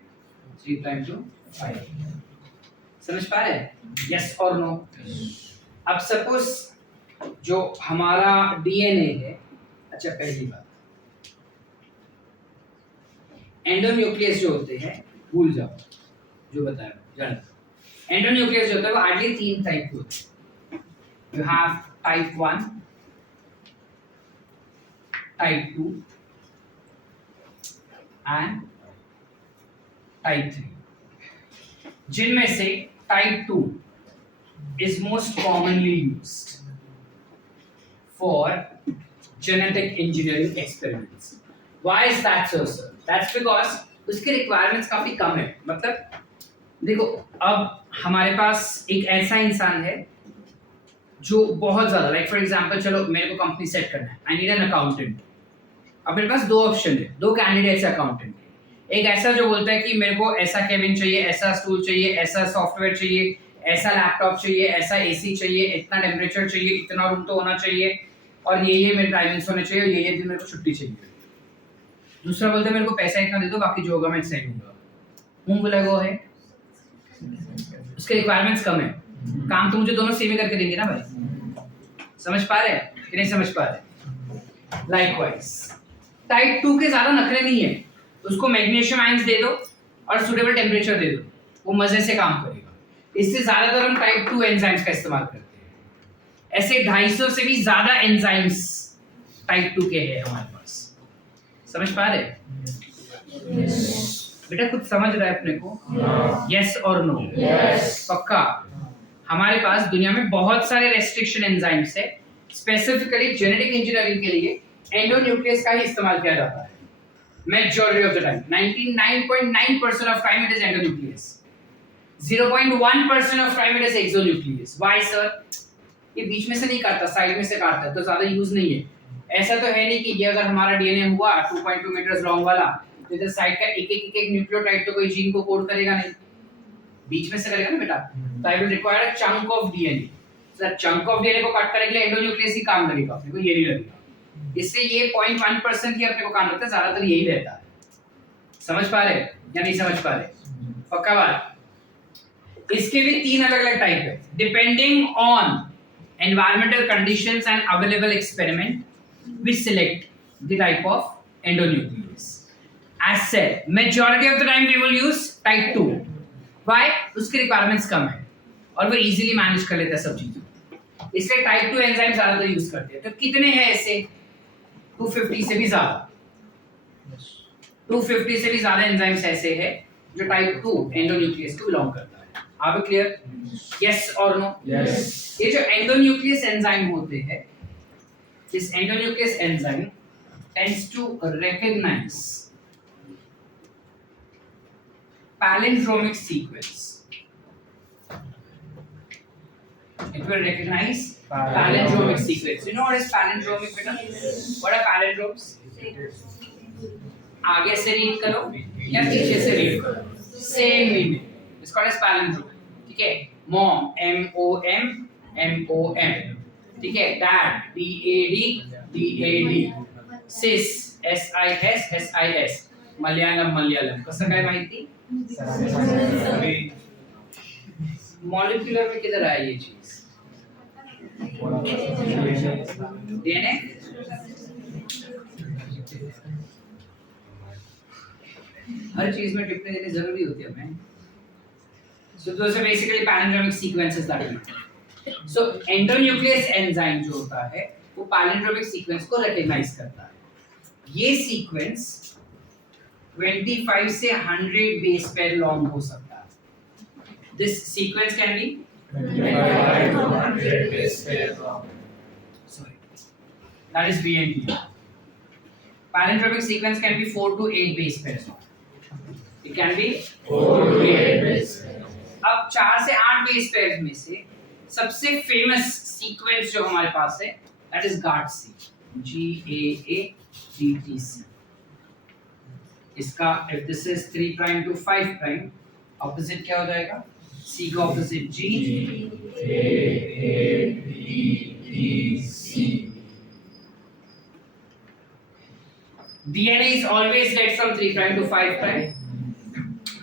3 prime to 5. समझ पा रहे हैं? Yes or no? अब सपोज जो हमारा डीएनए है, अच्छा पहली बात एंडोन्यूक्लियस जो होते हैं भूल जाओ, जो बताया जान. एंडोन्यूक्लियस जो होता है वो आइडियली 3 टाइप के होते हैं. You have type 1, type 2 and type 3, जिनमें से type 2 is most commonly used for genetic engineering experiments. Why is that so, sir? That's because उसके requirements काफी कम है. मतलब देखो, अब हमारे पास एक ऐसा इंसान है जो बहुत ज्यादा, लाइक फॉर एग्जांपल, चलो मेरे को कंपनी सेट करना है, आई नीड एन अकाउंटेंट. अब मेरे पास 2 ऑप्शन है, 2 कैंडिडेट्स अकाउंटेंट के. एक ऐसा जो बोलता है कि मेरे को ऐसा केबिन चाहिए, ऐसा स्टूल चाहिए, ऐसा सॉफ्टवेयर चाहिए, ऐसा लैपटॉप चाहिए, ऐसा एसी चाहिए, इतना टेम्परेचर चाहिए, इतना रूम तो होना चाहिए, और ये मेरे टाइमिंग्स होने चाहिए, ये दिन मेरे को छुट्टी चाहिए. दूसरा बोलता है मेरे को पैसा इतना दे दो, बाकी जो होगा मैं सही दूंगा. हूँ बोला वो है, उसके रिक्वायरमेंट्स कम है. काम तो मुझे दोनों सेम ही करके देंगे ना भाई. समझ पा रहे हैं कि नहीं समझ पा रहे? लाइकवाइज टाइप 2 के ज्यादा नखरे नहीं है. उसको मैग्नीशियम आयंस दे दो और सूटेबल टेम्परेचर दे दो, वो मजे से काम करेगा. इससे ज्यादातर हम टाइप 2 एंजाइम्स का इस्तेमाल करते हैं. ऐसे 250 से भी ज्यादा एंजाइम्स टाइप 2 के हैं हमारे पास. समझ पा रहे? बेटा कुछ समझ रहा है अपने को? यस और नो? पक्का. हमारे पास दुनिया में बहुत सारे रेस्ट्रिक्शन एंजाइम्स है. स्पेसिफिकली जेनेटिक इंजीनियरिंग के लिए एंडोन्यूक्लियस का ही इस्तेमाल किया जाता है. Majority of the time, 99.9% of time it is endonuclease. 0.1% of time it is exonuclease. Why sir? ये बीच में से नहीं काटता, साइड में से काटता है, तो ज्यादा यूज नहीं है. ऐसा तो है नहीं कि ये अगर हमारा डीएनए हुआ 2.2 मीटर्स लॉन्ग वाला, तो इधर साइड का एक न्यूक्लियोटाइड तो कोई जीन को कोड करेगा नहीं, बीच में से करेगा ना बेटा. तो I will require a chunk of DNA. Sir chunk of DNA को कट करने के लिए एंडोन्यूक्लियस ही काम करेगा, अपने को ये नहीं लगेगा. इससे ये 0.1% ही अपने को काम करता है, ज्यादातर यही रहता है. समझ पा रहे या नहीं समझ पा रहे? पक्का बात. इसके भी 3 अलग-अलग टाइप है, depending on environmental conditions and available experiment, we select the type of endonuclease. As said, majority of the time we will use type 2. Why? उसके requirements कम है और वो easily manage कर लेता है सब चीजें, इसलिए type 2 एंजाइम ज्यादातर यूज करते हैं. तो कितने हैं ऐसे? 250 से भी ज्यादा. 250 से भी ज्यादा एंजाइम्स ऐसे हैं जो type 2 एंडोन्यूक्लियस को बिलोंग करता है. Are we clear? Yes or no? Yes. ये जो एंडोन्यूक्लियस एंजाइम होते हैं, this endonuclease enzyme tends to recognize palindromic sequence. It will recognize palindromic sequence. You know what is palindromic, beta? What are palindromes? आगे से read करो या पीछे से रीड करो, same meaning. It's called as palindrome. ठीक है? Mom, M-O-M, M-O-M. ठीक है? Dad, D-A-D, D-A-D. Sis, S-I-S, S-I-S. Malayalam, Malayalam. कसं काय माहिती? मॉलिक्यूलर में किधर आया ये चीज? डीएनए. हर चीज में टिप्पणी देनी जरूरी होती है हमें. So those are basically palindromic sequences that we do. So endonuclease enzyme जो होता है वो palindromic sequence को recognize करता है. ये sequence 25 से 100 base pair long हो सकता है. This sequence can be 25 to 100 base pair long. Sorry, that is BNP. Palindromic sequence can be 4 to 8 base pairs long. It can be 4 to 8 base pair. अब 4 से 8 base pairs में से सबसे famous sequence जो हमारे पास है दैट इज GATC, GAATTC. इसका if this is 3 prime to 5 prime, opposite क्या हो जाएगा? C का opposite G, GAATTC. DNA is always read from 3 prime to 5 prime,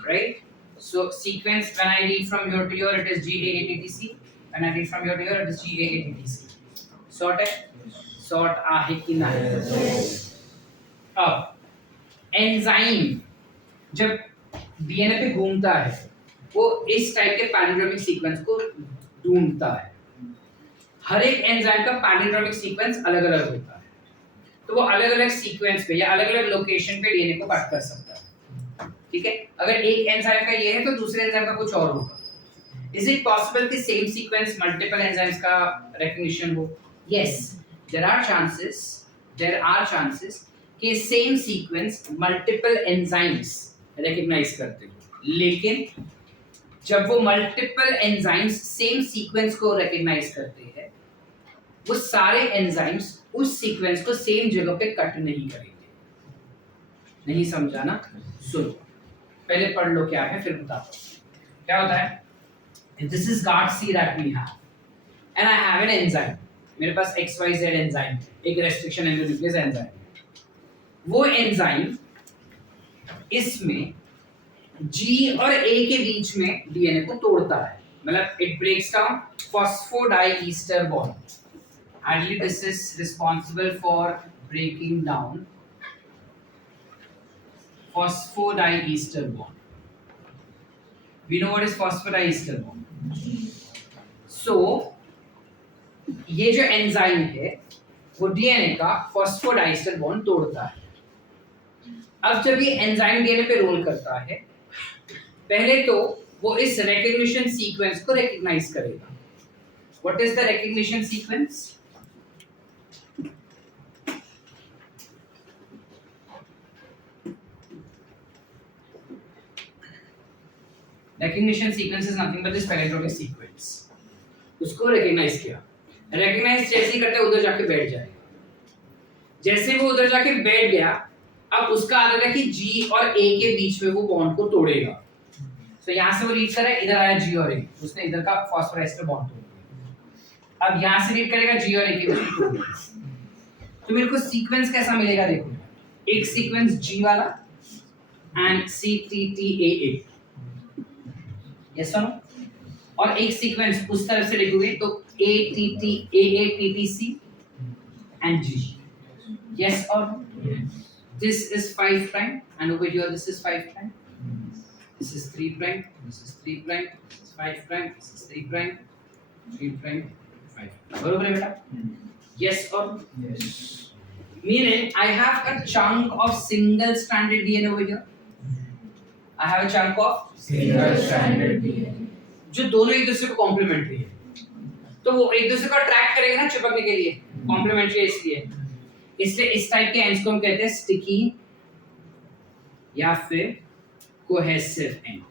right? So sequence when I read from here to here it is GAATTC, when I read from here to here it is GAATTC. Sorted? Sort आहे कि नहीं? अब enzyme जब DNA पे घूमता है वो इस टाइप के पैलिंड्रोमिक सीक्वेंस को ढूंढता है। हर एक एंजाइम का पैलिंड्रोमिक सीक्वेंस अलग-अलग होता है, तो वो अलग-अलग सीक्वेंस पे या अलग-अलग लोकेशन पे डीएनए को कट कर सकता है। ठीक है, अगर एक एंजाइम का ये है तो दूसरे एंजाइम का कुछ और होगा। इज इट पॉसिबल कि सेम सीक्वेंस मल्टीपल एंजाइम्स का रिकॉग्निशन हो? यस, देयर आर चांसेस कि same sequence multiple enzymes recognise करते हो, लेकिन जब वो मल्टीपल एंजाइम्स सेम सीक्वेंस को रिकॉग्नाइज करते हैं वो सारे एंजाइम्स उस सीक्वेंस को सेम जगह पे कट नहीं करेंगे। नहीं समझा ना? सुनो, पहले पढ़ लो क्या है फिर बताता हूँ। क्या होता है? This is GATC that we have and I have an enzyme. मेरे पास XYZ एंजाइम, एक रेस्ट्रिक्शन एंडोन्यूक्लियस एंजाइम। वो एंजाइम इसमें G और A के बीच में डीएनए को तोड़ता है, मतलब it breaks down phosphodiester bond. Ideally, this is responsible for breaking down phosphodiester bond. We know what is phosphodiester bond. So, ये जो एंजाइम है वो डीएनए का फॉस्फोडाइस्टर बॉन्ड तोड़ता है। अब जब ये एंजाइम डीएनए पे रोल करता है, पहले तो वो इस रिकॉग्निशन सीक्वेंस को रिकॉग्नाइज करेगा। What is the recognition sequence? Recognition sequence is nothing but this palindromic sequence. उसको recognize किया, recognize जैसे ही करते उधर जाके बैठ जाएगा। जैसे वो उधर जाके बैठ गया, अब उसका आदत है कि G और A के बीच में वो बॉन्ड को तोड़ेगा। तो यहाँ से वो रीड कर रहा है, इधर आया G और A, उसने इधर का फॉस्फोडाइस्टर बॉन्ड तोड़ दिया। अब यहाँ से रीड करेगा G और A के बीच में तोड़ दिया। तो मेरे को सीक्वेंस कैसा मिलेगा देखो, एक सीक्वेंस G वाला एंड CTTAA, यस और नो, और एक सीक्वेंस उस तरफ से लिखोगे तो ATTAATTC एंड G, यस और no. This is 5 prime and over here this is 5 prime. This is 3 prime, this is 3 prime, this is 5 prime, this is 3 prime, 3 prime, 5. बरोबर है बेटा? Yes or no? Yes. Meaning I have a chunk of single stranded DNA over here. I have a chunk of Single stranded DNA. जो दोनों एक दूसरे को complementary है, तो वो एक दूसरे को अट्रैक्ट करेंगे ना चिपकने के लिए, कॉम्प्लीमेंट्री है इसलिए इस टाइप के एंड्स को हम कहते हैं स्टिकी या फिर cohesive and.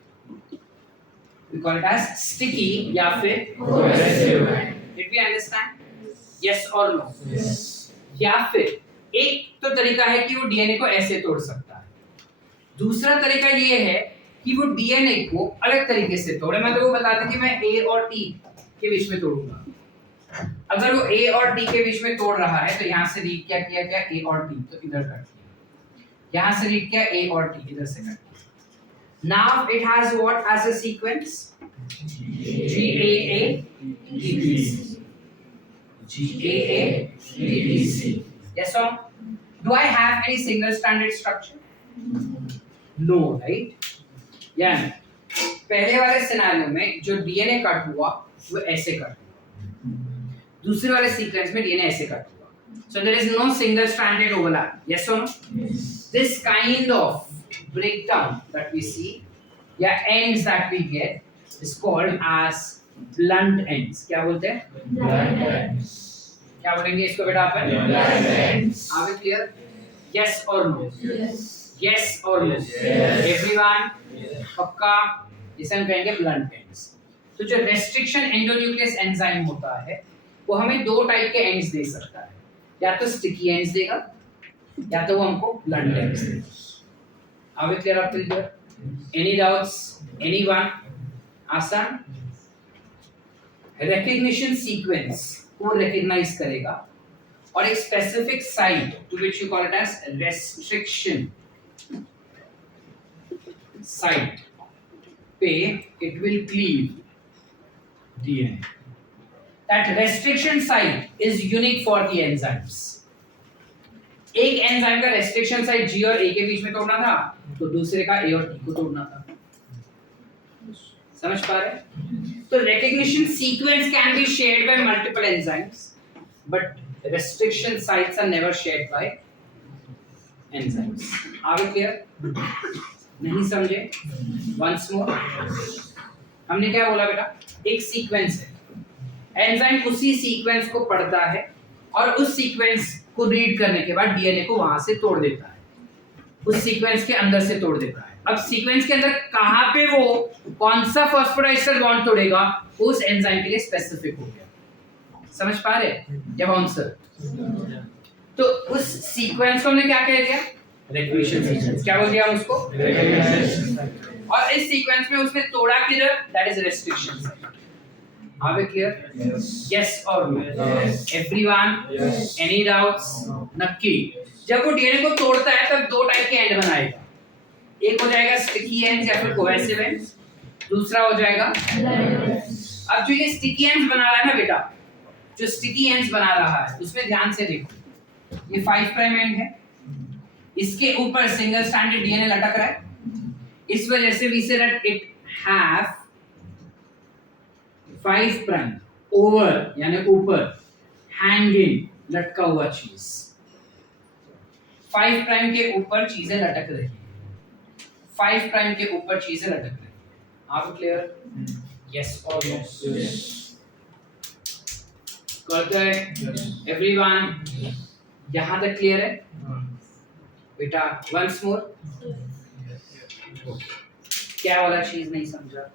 We call it as sticky या फिर Cohesive end. Did we understand? Yes or no? Yes. या फिर एक तो तरीका है कि वो डीएनए को ऐसे तोड़ सकता है, दूसरा तरीका ये है कि वो डीएनए को अलग तरीके से तोड़े। मैं तो वो बताता कि मैं A और T के बीच में तोड़ूंगा। अगर वो A और T के बीच में तोड़ रहा है तो यहाँ से रीड क्या किया गया A और T, तो इधर कट किया, यहाँ से रीड किया A और T, इधर से कट किया। Now it has what as a sequence? GAATTC. GAATTC. Yes or no? Do I have any single stranded structure? No, right? Yeah. पहले वाले सिनेरियो में जो डीएनए कट हुआ वो ऐसे कट हुआ, दूसरे वाले सीक्वेंस में डीएनए ऐसे कट हुआ। So there is no single stranded overlap. Yes or no? Yes. This kind of breakdown that we see, yeah, ends that we get is called as blunt ends. क्या बोलते हैं? Blunt ends. क्या बोलेंगे इसको बेटा अपन? Blunt ends. Are we clear? Yes or no? Yes. Yes or no? Yes. Everyone? Yes. पक्का? इसे हम कहेंगे blunt ends. तो जो restriction endonuclease enzyme होता है वो हमें दो टाइप के एंड्स दे सकता है, या तो स्टिकी एंड्स देगा या तो वो हमको ब्लंट एंड्स देगा। Are we clear up till here? Any doubts? Anyone? आसान। रिकग्निशन सीक्वेंस को रिकॉग्नाइज करेगा और एक specific site to which you call it as restriction site पे it will cleave DNA. That restriction site is unique for the enzymes. एक enzyme का restriction site G और A के बीच में तोड़ना था, तो दूसरे का A और T को तोड़ना था। समझ पा रहे? तो recognition sequence can be shared by multiple enzymes, but restriction sites are never shared by enzymes. Are we clear? नहीं समझे? Once more. हमने क्या बोला बेटा? एक सीक्वेंस है, एंजाइम उसी सीक्वेंस को पढ़ता है और उस सीक्वेंस को रीड करने के बाद डीएनए को वहां से तोड़ देता है, उस सीक्वेंस के अंदर से तोड़ देता है। अब सीक्वेंस के अंदर कहां पे वो कौन सा फॉस्फोडाइस्टर बॉन्ड तोड़ेगा उस एंजाइम के लिए स्पेसिफिक हो गया। समझ पा रहे? या बाउंसर? तो उस सीक्वेंस को हमने क्या कह दिया? Recognition sequence. क्या बोल दिया हम उसको? और इस सीक्वेंस में उसने तोड़ा किधर? That is restriction site. Are we clear? Yes और नो? एवरीवन? Any doubts? नक्की। जब वो डीएनए को तोड़ता है तब दो टाइप के एंड बनाएगा, एक हो जाएगा स्टिकी एंड या फिर कोहेसिव एंड, दूसरा हो जाएगा। अब जो ये स्टिकी एंड्स बना रहा है ना बेटा, जो स्टिकी एंड्स बना रहा है उसमें ध्यान से देखो, ये 5 प्राइम एंड है, इसके ऊपर सिंगल स्ट्रैंडेड डीएनए लटक रहा है, इस वजह से we say that it have 5 prime over यानी ऊपर, हैंगिंग लटका हुआ चीज, 5 प्राइम के ऊपर चीजें लटक रही हैं, 5 प्राइम के ऊपर चीजें लटक रही हैं। आप क्लियर? यस और नो? करते हैं एवरीवन? यहां तक क्लियर है बेटा? Once more. क्या वाला चीज नहीं समझा?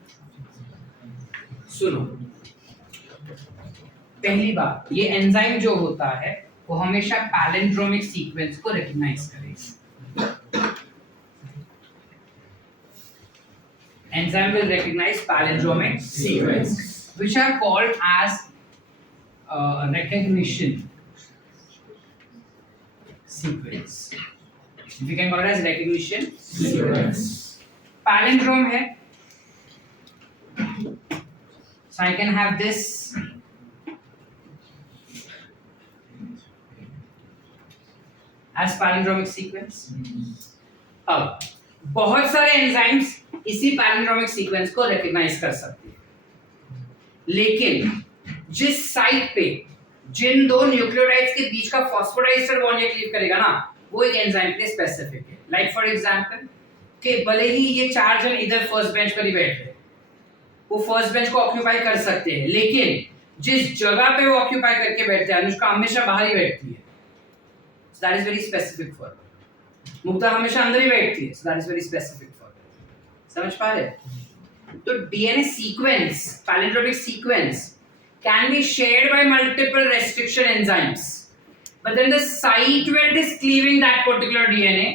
सुनो, पहली बात, ये एंजाइम जो होता है वो हमेशा पैलिंड्रोमिक सीक्वेंस को रिकॉग्नाइज करेगा। Enzyme will recognise palindromic sequence which are called as recognition sequence. We can call it as recognition sequence. Palindrome है, so I can have this as palindromic sequence. अब बहुत सारे एंजाइम्स इसी palindromic sequence को recognise कर सकते हैं, लेकिन जिस साइट पे जिन दो न्यूक्लियोटाइड्स के बीच का फॉस्फोडाइस्टर बॉन्ड ये क्लीव करेगा ना, वो एक एंजाइम के लिए स्पेसिफिक है। लाइक फॉर एग्जांपल कि भले ही ये 4 जन इधर फर्स्ट बेंच पर ही बैठ रहे, वो फर्स्ट बेंच को ऑक्यूपाई कर सकते हैं, लेकिन जिस जगह पे वो ऑक्यूपाई करके बैठते हैं अनुष्का हमेशा बाहर ही बैठती है, so that is very specific for her. Mukta हमेशा अंदर ही बैठती है, so that is very specific for her. समझ पा रहे? तो DNA sequence, palindromic sequence can be shared by multiple restriction enzymes, but then the site where it is cleaving that particular DNA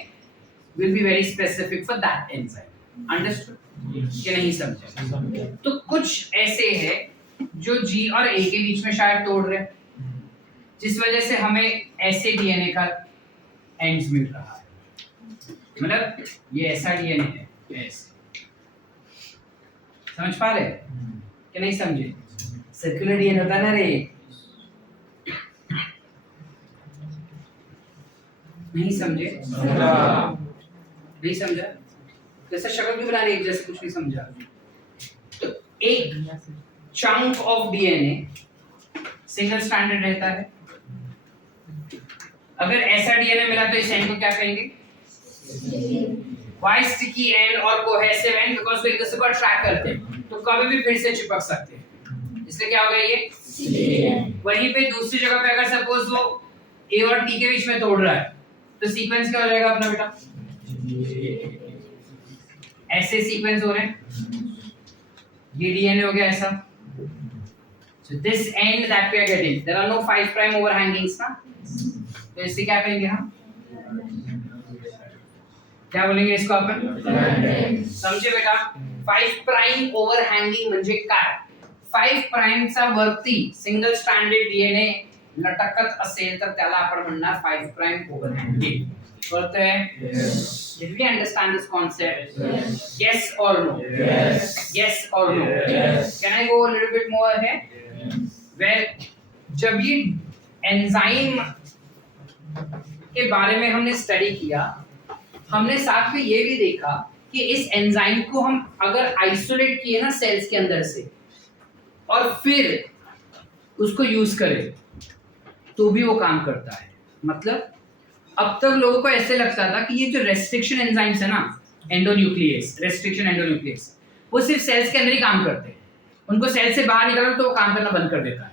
will be very specific for that enzyme. Understood? कि नहीं समझे? तो कुछ ऐसे हैं जो G और A के बीच में शायद तोड़ रहे हैं, जिस वजह से हमें ऐसे डीएनए का एंड्स मिल रहा है, मतलब ये ऐसा डीएनए है, ये ऐसे। समझ पा रहे कि नहीं समझे? सर्कुलर डीएनए होता है ना रे, नहीं समझे? नहीं समझा? कैसे शक्ल क्यों बना रही है जैसे कुछ नहीं समझा? तो एक chunk of DNA single stranded रहता है, अगर ऐसा डीएनए मिला तो इस एंड को क्या कहेंगे? वाई स्टिकी एंड और कोहेसिव एंड, बिकॉज़ वो एक दूसरे को अट्रैक्ट करते हैं तो कभी भी फिर से चिपक सकते हैं, इसलिए क्या होगा ये? वहीं पे दूसरी जगह पे अगर सपोज वो ए और टी के बीच में तोड़ रहा है तो सीक्वेंस क्या हो जाएगा अपना बेटा? ऐसे सीक्वेंस हो रहे हैं, ये डीएनए हो गया ऐसा, तो So this end that we are getting, there are no 5 prime overhangings ना, तो इससे क्या कहेंगे हम, क्या बोलेंगे इसको अपन, समझे बेटा. 5 प्राइम ओव्हरहँगिंग म्हणजे काय, 5 प्राइमचा वरती सिंगल स्ट्रँडेड डीएनए लटकत असेल तर त्याला आपण म्हणणार 5 प्राइम ओव्हरहँगिंग. कळतंय? Did we understand this concept? Yes or no? Yes or no? Can I go a little bit more ahead? Where जब ये एंजाइम के बारे में हमने स्टडी किया, हमने साथ में ये भी देखा कि इस एंजाइम को हम अगर आइसोलेट किए ना सेल्स के अंदर से और फिर उसको यूज करें तो भी वो काम करता है. मतलब अब तक लोगों को ऐसे लगता था कि ये जो रेस्ट्रिक्शन एंजाइम्स है ना, एंडोन्यूक्लियस, रेस्ट्रिक्शन एंडोन्यूक्लियस, वो सिर्फ सेल्स के अंदर ही काम करते हैं, उनको सेल से बाहर निकालो तो वो काम करना बंद कर देता है.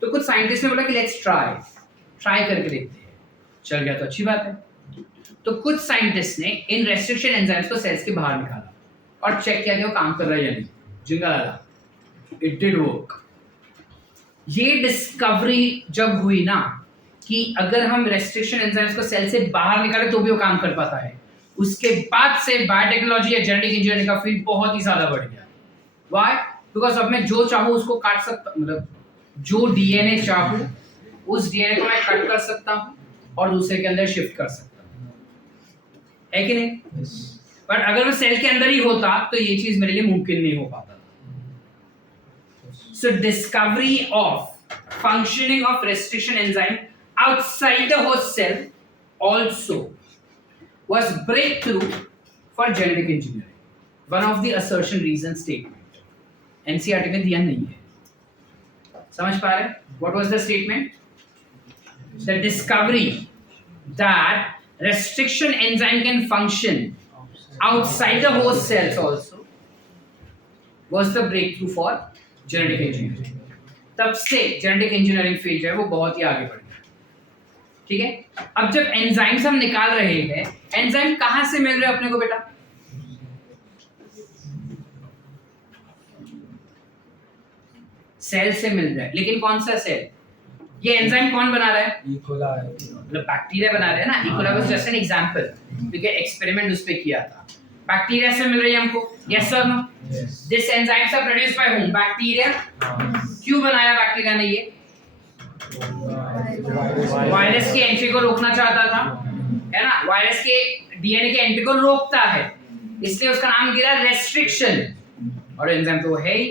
तो कुछ साइंटिस्ट ने बोला कि लेट्स ट्राई करके देखते हैं. चल गया तो अच्छी बात है. तो कुछ साइंटिस्ट ने इन रेस्ट्रिक्शन एंजाइम्स को सेल्स के बाहर निकाला और चेक किया कि वो काम कर रहा है या नहीं. जिंगा लगा, इट डिड वर्क. ये डिस्कवरी जब हुई ना कि अगर हम रेस्ट्रिक्शन एंजाइम्स को सेल से बाहर निकाले तो भी वो काम कर पाता है, उसके बाद से बायोटेक्नोलॉजी या जेनेटिक इंजीनियरिंग का फील्ड बहुत ही ज्यादा बढ़ गया. व्हाई? बिकॉज अब मैं जो चाहूँ उसको काट सकता, मतलब जो डीएनए चाहूँ उस डीएनए को मैं कट कर सकता हूँ और दूसरे के अंदर शिफ्ट कर सकता हूँ, है कि नहीं? बट अगर वो सेल के अंदर ही होता तो ये चीज मेरे लिए मुमकिन नहीं हो पाता. So discovery of functioning of restriction enzyme outside the host cell also was breakthrough for genetic engineering. One of the assertion reason statement. NCERT में दिया नहीं है. समझ पा रहे? What was the statement? The discovery that restriction enzyme can function outside the host cells also was the breakthrough for genetic engineering. तब से genetic engineering field जो है वो बहुत ही आगे बढ़ गया. ठीक है. अब जब एंजाइम्स हम निकाल रहे हैं, एंजाइम कहां से मिल रहे हैं अपने को बेटा? सेल से मिल रहा है. लेकिन कौन सा सेल? ये एंजाइम कौन बना रहा है? इकोलाई, मतलब बैक्टीरिया बना रहे हैं ना. E coli was just an example, क्योंकि एक्सपेरिमेंट उस पे किया था. बैक्टीरिया से मिल रही है हमको. यस और no? This enzymes are produced by whom? Bacteria. क्यों बनाया बैक्टीरिया ने ये? वायरस की एंट्री को रोकना चाहता था, है ना. वायरस के डीएनए के एंट्री को रोकता है, इसलिए उसका नाम गिरा रेस्ट्रिक्शन. और एंजाइम तो है ही.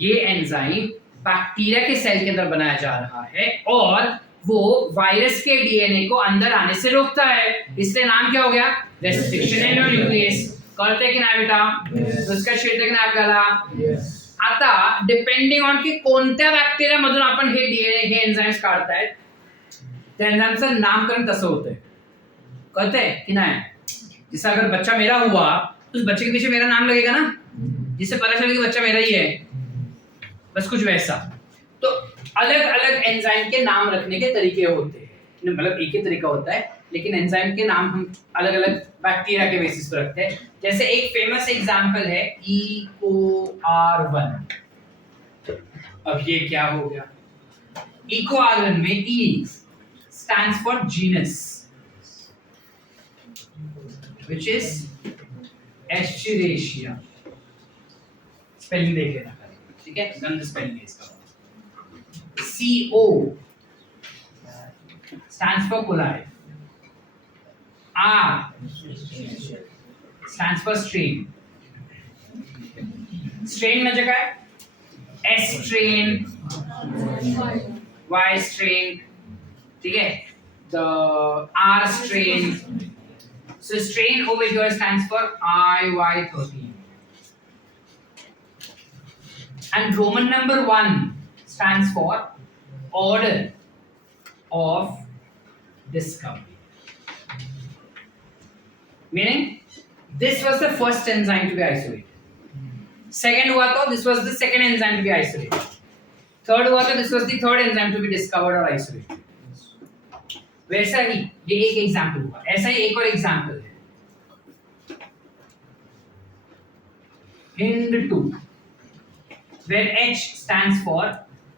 ये एंजाइम बैक्टीरिया के सेल के अंदर बनाया जा रहा है और वो वायरस के डीएनए को अंदर आने से रोकता है, इसलिए नाम क्या हो गया? Restriction endonuclease. कळतंय की नाही बेटा? उसका क्षेत्र की आपल्याला. आता डिपेंडिंग ऑन की कोणत्या बॅक्टेरिया मधून आपण हे डीएनए हे एन्झाइम्स काढतायत, त्या एन्झाइमचं नामकरण तसं होतंय. कळतंय की नाही? जैसे अगर बच्चा मेरा हुआ तो उस बच्चे के पीछे मेरा नाम लगेगा ना, जिससे पता चले कि बच्चा मेरा ही है. बस कुछ वैसा. तो अलग अलग एंजाइम के नाम रखने के तरीके होते हैं, मतलब एक ही तरीका होता है, लेकिन एंजाइम के नाम हम अलग अलग बैक्टीरिया के बेसिस पर रखते हैं. जैसे एक फेमस एग्जांपल है EcoR1. अब ये क्या हो गया? EcoR1 में E stands for genus, which is Escherichia. Spelling देख लेना, ठीक है? गंद स्पेलिंग है इसका. CO stands for coli. R stands for strain. Strain म्हणजे काय? S strain, Y strain, ठीक है? The R strain. So strain over here stands for IY13. And Roman number 1 stands for order of discovery. Meaning, this was the first enzyme to be isolated. Second हुआ तो this was the second enzyme to be isolated. Third हुआ तो this was the third enzyme to be discovered or isolated. वैसा ही ये एक example हुआ. ऐसा ही एक और एग्जाम्पल है. Hind2. where H stands for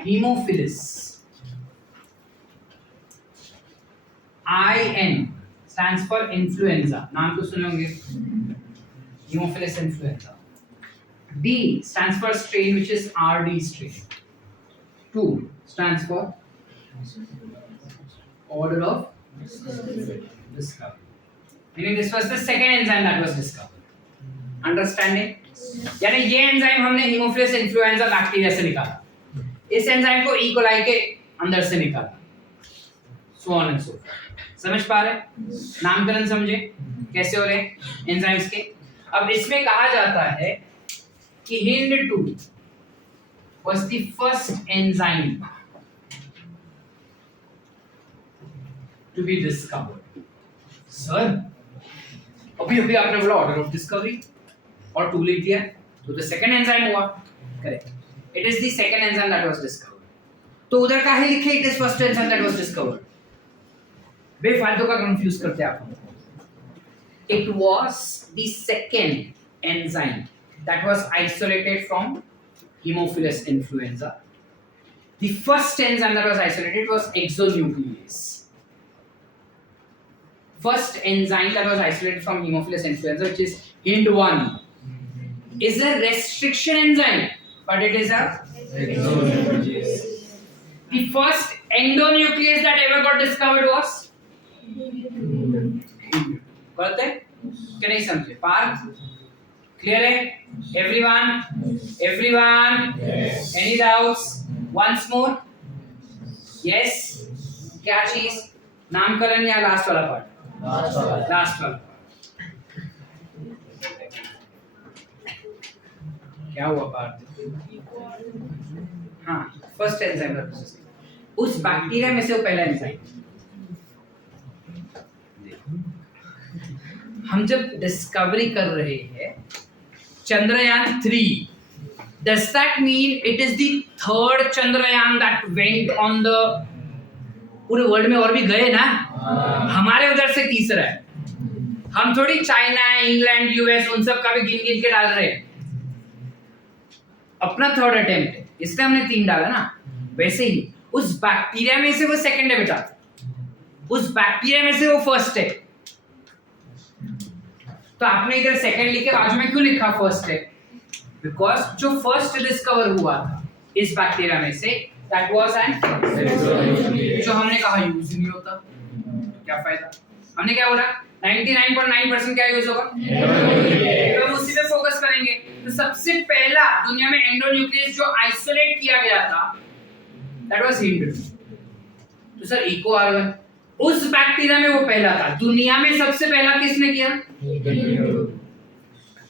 hemophilus, IN stands for influenza, नाम तो सुने होंगे, hemophilus influenza. D stands for strain, which is RD strain. 2 stands for order of discovery. Meaning this was the second enzyme that was discovered. Understanding? यानी ये enzyme हमने Haemophilus influenza bacteria से निकाला, इस एंजाइम को ई कोलाई के अंदर से निकाला, so on and so fourth. समझ पा रहे? नामकरण समझे कैसे हो रहे एंजाइम्स के. अब इसमें कहा जाता है कि HindII was the first enzyme to be discovered. Sir, अभी आपने बोला ऑर्डर ऑफ डिस्कवरी और 2 लिख दिया, तो द सेकंड एंजाइम हुआ. Correct, it is the second enzyme that was discovered. तो उधर का है लिखे it is first enzyme that was discovered. बेफालतू का कंफ्यूज करते हैं आप. It was the second enzyme that was isolated from Haemophilus influenza. The first enzyme that was isolated was exonuclease. First enzyme that was isolated from Haemophilus influenza, which is HindI, is a restriction enzyme, but it is a exonuclease. The first endonuclease that ever got discovered was गलत है क्या? नहीं समझे? Partha clear है? everyone Yes. any doubts? once more yes. क्या चीज? नामकरण या लास्ट वाला पार्ट? Last one. लास्ट वाला क्या हुआ पार्थ? हाँ, फर्स्ट एंजाइम उस बैक्टीरिया में से वो पहला एंजाइम. हम जब डिस्कवरी कर रहे हैं Chandrayaan 3, does that mean it is the third Chandrayaan that went on the, पूरे वर्ल्ड में और भी गए ना, हमारे उधर से तीसरा है. हम थोड़ी चाइना, इंग्लैंड, यूएस उन सब का भी गिन गिन के डाल रहे हैं. अपना थर्ड अटेम्प्ट है, इसलिए हमने 3 डाला ना. वैसे ही उस बैक्टीरिया में से वो सेकंड है बेटा, उस बैक्टीरिया में से वो फर्स्ट है. तो आपने इधर सेकंड लिखे, बाजू में क्यों लिखा फर्स्ट है? बिकॉज जो फर्स्ट डिस्कवर हुआ था इस बैक्टीरिया में से, दैट वाज एन Exonuclease. जो हमने कहा यूज नहीं होता, क्या फायदा? हमने क्या बोला? 99.9% क्या यूज होगा? Exonuclease. तो हम उसी पे फोकस करेंगे. तो सबसे पहला दुनिया में एंडोन्यूक्लियस जो आइसोलेट किया गया था, दैट वाज HindII. तो सर इको आ गया, उस बैक्टीरिया में वो पहला था. दुनिया में सबसे पहला किसने किया?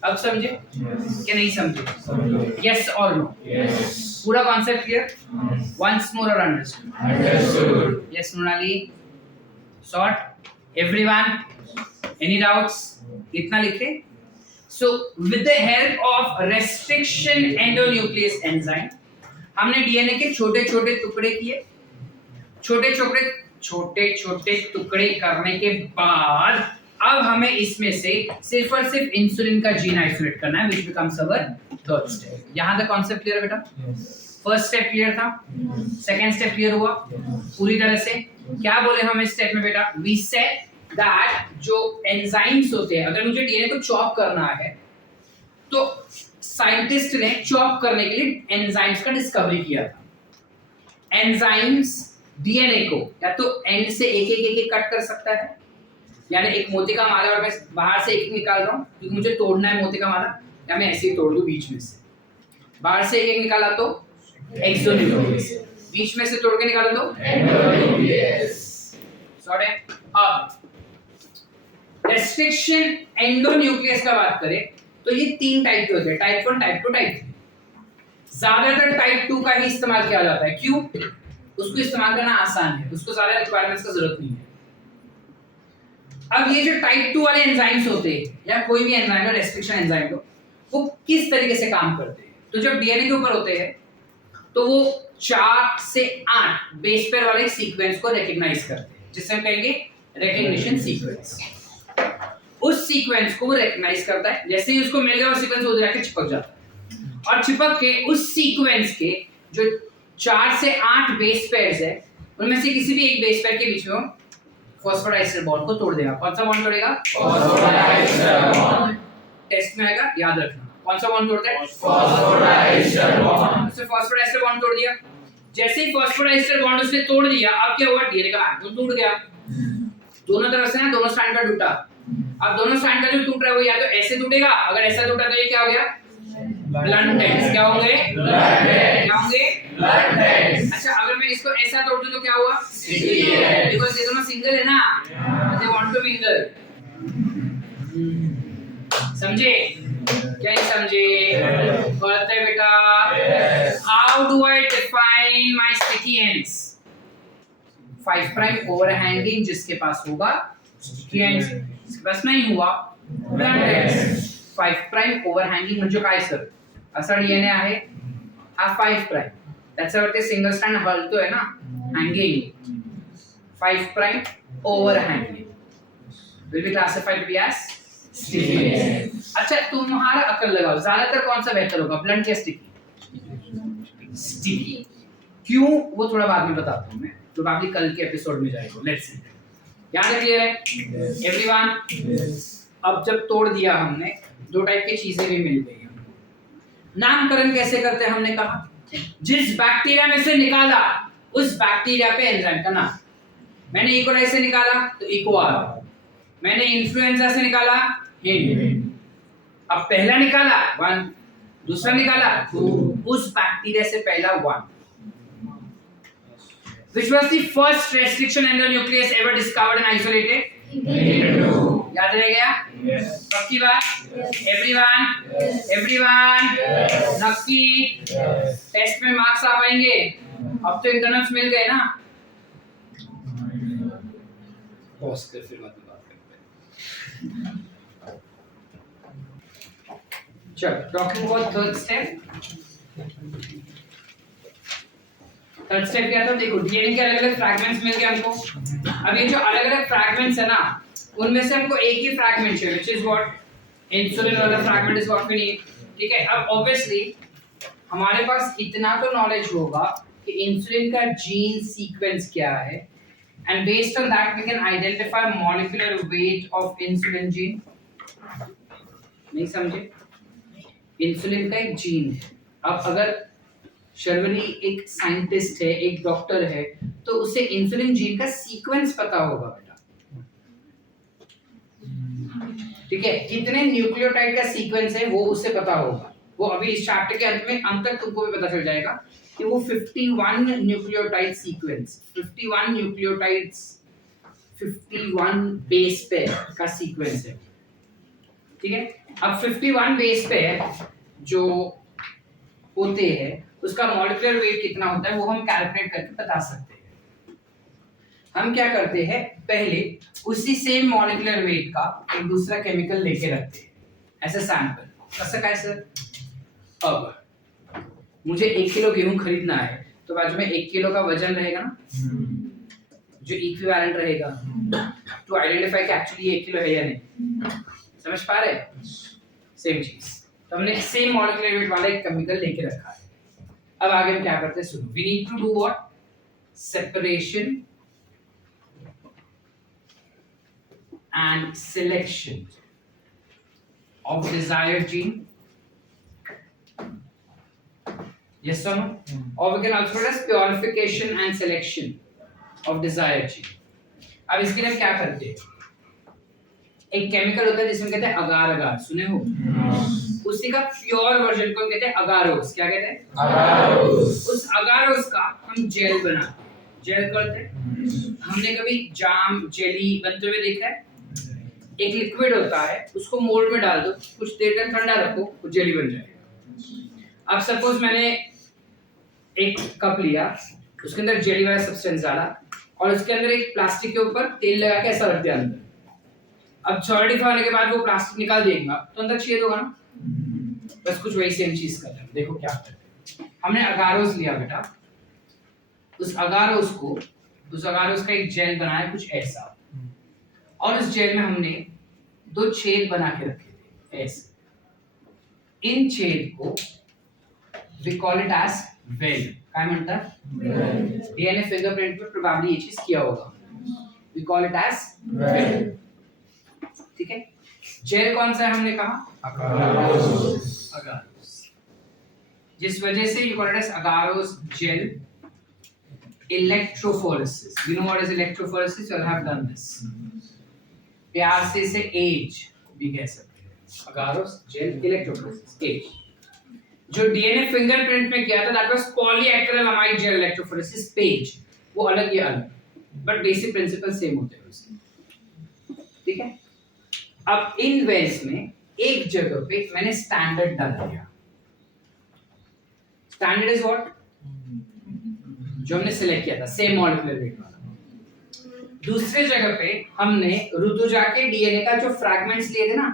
अब समझे कि नहीं समझे? यस और नो? Yes. पूरा कॉन्सेप्ट क्लियर? वंस मोर और understood? Understood. Yes Mrinali? Short? Everyone? Any doubts? इतना लिखे. So with the help of restriction endonuclease enzyme हमने डीएनए के छोटे छोटे टुकड़े किए. छोटे छोटे टुकड़े करने के बाद अब हमें इसमें से सिर्फ और सिर्फ इंसुलिन का जीन आइसोलेट करना है, which becomes our third step. यहां तक कॉन्सेप्ट क्लियर है बेटा? Yes. फर्स्ट स्टेप क्लियर था, सेकंड स्टेप क्लियर हुआ पूरी तरह से. क्या बोले हम इस स्टेप में बेटा? वी सेड दैट जो एंजाइम्स होते हैं, अगर मुझे डीएनए को चॉप करना है तो साइंटिस्ट ने चॉप करने के लिए एंजाइम्स का डिस्कवरी किया था. एंजाइम्स डीएनए को या तो एंड से एक कट कर सकता है, यानी एक मोती का माला और मैं बाहर से एक निकाल रहा हूं क्योंकि मुझे तोड़ना है मोती का माला, या मैं ऐसे ही तोड़ दूं बीच में से. बाहर से एक निकाला तो एक्सोन्यूक्लियस, बीच में से तोड़ के निकाला तो Exonuclease. सॉरी. अब रेस्ट्रिक्शन एंडोन्यूक्लियस का बात करें तो ये 3 टाइप के होते हैं, टाइप 1, टाइप 2, टाइप 3. ज्यादातर टाइप 2 का ही इस्तेमाल किया जाता है. क्यों? उसको इस्तेमाल करना आसान है, उसको सारे रिक्वायरमेंट्स का जरूरत नहीं है. अब ये जो टाइप 2 वाले एंजाइम्स होते हैं या कोई भी एंजाइम रेस्ट्रिक्शन एंजाइम हो, वो किस तरीके से काम करते हैं? तो जब डीएनए के ऊपर होते हैं तो वो 4 से 8 बेस पेयर वाले सीक्वेंस को रिकॉग्नाइज करते हैं, जिसे हम कहेंगे रिकॉग्निशन सीक्वेंस. उस सीक्वेंस को वो रिकॉग्नाइज करता है, जैसे ही उसको मिल गया वो सीक्वेंस उधर जाके चिपक जाता है. और चिपक के उस सीक्वेंस के जो 4 से 8 बेस पेयर्स है उनमें से किसी भी एक बेस पेयर के बीच में फॉस्फोडाइस्टर बॉन्ड को तोड़ देगा। कौन सा बॉन्ड तोड़ेगा? Phosphodiester bond. टेस्ट में आएगा, याद रखना। कौन सा बॉन्ड तोड़ता है? Phosphodiester bond. उसने फॉस्फोडाइस्टर बॉन्ड तोड़ दिया। जैसे ही फॉस्फोडाइस्टर बॉन्ड उसने तोड़ दिया, अब क्या हुआ? डीएनए का बैकबोन टूट गया। दोनों तरफ से ना, दोनों स्ट्रैंड का टूटा। अब दोनों स्ट्रैंड का जो टूट रहा है वो या तो ऐसे टूटेगा, अगर ऐसा टूटा तो ये क्या हो गया? Blunt ends. क्या होंगे? क्या होंगे? Blunt ends. अच्छा, अगर मैं इसको ऐसा तोड़ दूं तो क्या हुआ? बिकॉज़ ये दोनों सिंगल है ना, दे वांट टू मिंगल। समझे? क्या नहीं समझे? बोलते हैं बेटा, how do I define my sticky ends? 5 prime overhanging जिसके पास होगा स्टिकी एंड्स, जिसके पास नहीं हुआ ब्लंट एंड्स। 5 प्राइम ओवरहँगिंग म्हणजे काय सर? असा डीएनए आहे हा 5 प्राइम, त्याच्यावरती सिंगल स्ट्रँड हलतोय ना, hanging. 5 prime overhanging will be classified to be as sticky end। अच्छा, तुम्हारा अकल लगाओ, ज्यादातर कौन सा बेहतर होगा, ब्लंट या स्टिकी? स्टिकी। क्यों वो थोड़ा बाद में बताता हूं मैं, तो बाकी कल के एपिसोड में जाएगा। लेट्स सी, यहां तक क्लियर है एवरीवन? अब जब तोड़ दिया हमने, 2 टाइप की चीजें भी मिल गई। नामकरण कैसे करते हैं हमने कहा, जिस बैक्टीरिया में से निकाला उस बैक्टीरिया पे एंजाइम का नाम। मैंने इकोलाई से निकाला तो इकोआर, मैंने इन्फ्लुएंजा से निकाला हिंड। अब पहला निकाला 1, दूसरा निकाला 2, उस बैक्टीरिया से पहला 1। Which was the first restriction in the nucleus ever discovered and isolated? याद रह गया? पक्की बात? एवरीवन नक्की? टेस्ट में मार्क्स आ पाएंगे? अब तो इंटरनल्स मिल गए ना? पॉज कर, फिर बाद में बात करते हैं। चलो, talking about third step. Third step क्या था? देखो, डीएनए के अलग अलग फ्रैगमेंट्स मिल गए हमको। अब ये जो अलग अलग फ्रैगमेंट्स है ना, उनमें से हमको एक ही फ्रैगमेंट चाहिए, व्हिच इज व्हाट इंसुलिन वाला fragment is what we need. ठीक है, अब ऑब्वियसली हमारे पास इतना तो नॉलेज होगा कि इंसुलिन का जीन सीक्वेंस क्या है, and based on that we can identify molecular weight of insulin gene. नहीं समझे? इंसुलिन का एक जीन है। अब अगर शर्वरी एक साइंटिस्ट है, एक डॉक्टर है, तो उसे इंसुलिन जीन का सीक्वेंस पता होगा बेटा। ठीक है, कितने न्यूक्लियोटाइड का सीक्वेंस है वो उसे पता होगा। वो अभी इस चैप्टर के अंत तक तुमको भी पता चल जाएगा कि वो 51 nucleotide sequence, 51 nucleotides, 51 base pair का सीक्वेंस है। ठीक है, अब 51 बेस पेयर जो होते हैं उसका मॉलिक्यूलर वेट कितना होता है वो हम कैलकुलेट करके बता सकते हैं। हम क्या करते हैं, पहले उसी सेम मॉलिक्यूलर वेट का एक दूसरा केमिकल लेके रखते हैं, ऐसे सैंपल। कैसे कैसे? अब मुझे 1 किलो गेहूं खरीदना है, तो बाजू में 1 किलो का वजन रहेगा ना, जो इक्विवेलेंट रहेगा, टू आइडेंटिफाई कि एक्चुअली 1 किलो है या नहीं। समझ पा रहे? सेम चीज, तो हमने सेम मॉलिक्यूलर वेट वाला एक केमिकल लेके रखा है। अब आगे हम क्या करते हैं, सुनो। We need to do what? Separation and selection of desired gene. Yes or no? Or we can also call as purification and selection of desired gene. अब इसके लिए क्या करते हैं, एक केमिकल होता है जिसमें कहते हैं अगार अगार, सुने हो? उसी का प्योर वर्जन को कहते हैं अगारोस। क्या कहते हैं? अगारोस। उस अगारोस का हम जेल बनाते हैं, जेल करते हैं। हमने कभी जाम जेली बनते हुए देखा है? एक लिक्विड होता है, उसको मोल्ड में डाल दो, कुछ देर तक ठंडा रखो, वो जेली बन जाएगा। अब सपोज मैंने एक कप लिया, उसके अंदर जेली वाला सब्सटेंस डाला, और उसके अंदर एक प्लास्टिक के ऊपर तेल लगा के ऐसा रख दिया अंदर। अब सॉलिडिफाई होने के बाद वो प्लास्टिक निकाल देगा तो अंदर छेद होगा ना, बस कुछ वही सेम चीज कर रहे हैं। देखो क्या करते हैं, हमने अगारोस लिया बेटा, उस अगारोस का एक जेल बनाया कुछ ऐसा, और उस जेल में हमने 2 छेद बना के रखे थे ऐसे। इन छेद को we call it as well. काय म्हणतात? डीएनए फिंगरप्रिंट में प्रोबेबली ये चीज किया होगा. We call it as well. ठीक है. जेल कौन सा है हमने कहा? अगारोस. जिस वजह से you call it as agarose gel. Electrophoresis. You know what is electrophoresis? You have done this. प्यार से इसे एज भी कह सकते हैं. अगारोस जेल इलेक्ट्रोफोरेसिस एज. जो डीएनए फिंगरप्रिंट में किया था that was polyacrylamide gel electrophoresis page. वो अलग ही अलग, बट बेसिक प्रिंसिपल सेम होते हैं उसके. ठीक है. अब इन वेल्स में एक जगह पे मैंने स्टैंडर्ड डाल दिया. Standard is what? जो हमने सिलेक्ट किया था सेम मॉलिक्यूलर वेट वाला. दूसरे जगह पे हमने ऋतुजा के डीएनए का जो फ्रैगमेंट्स लिए थे ना,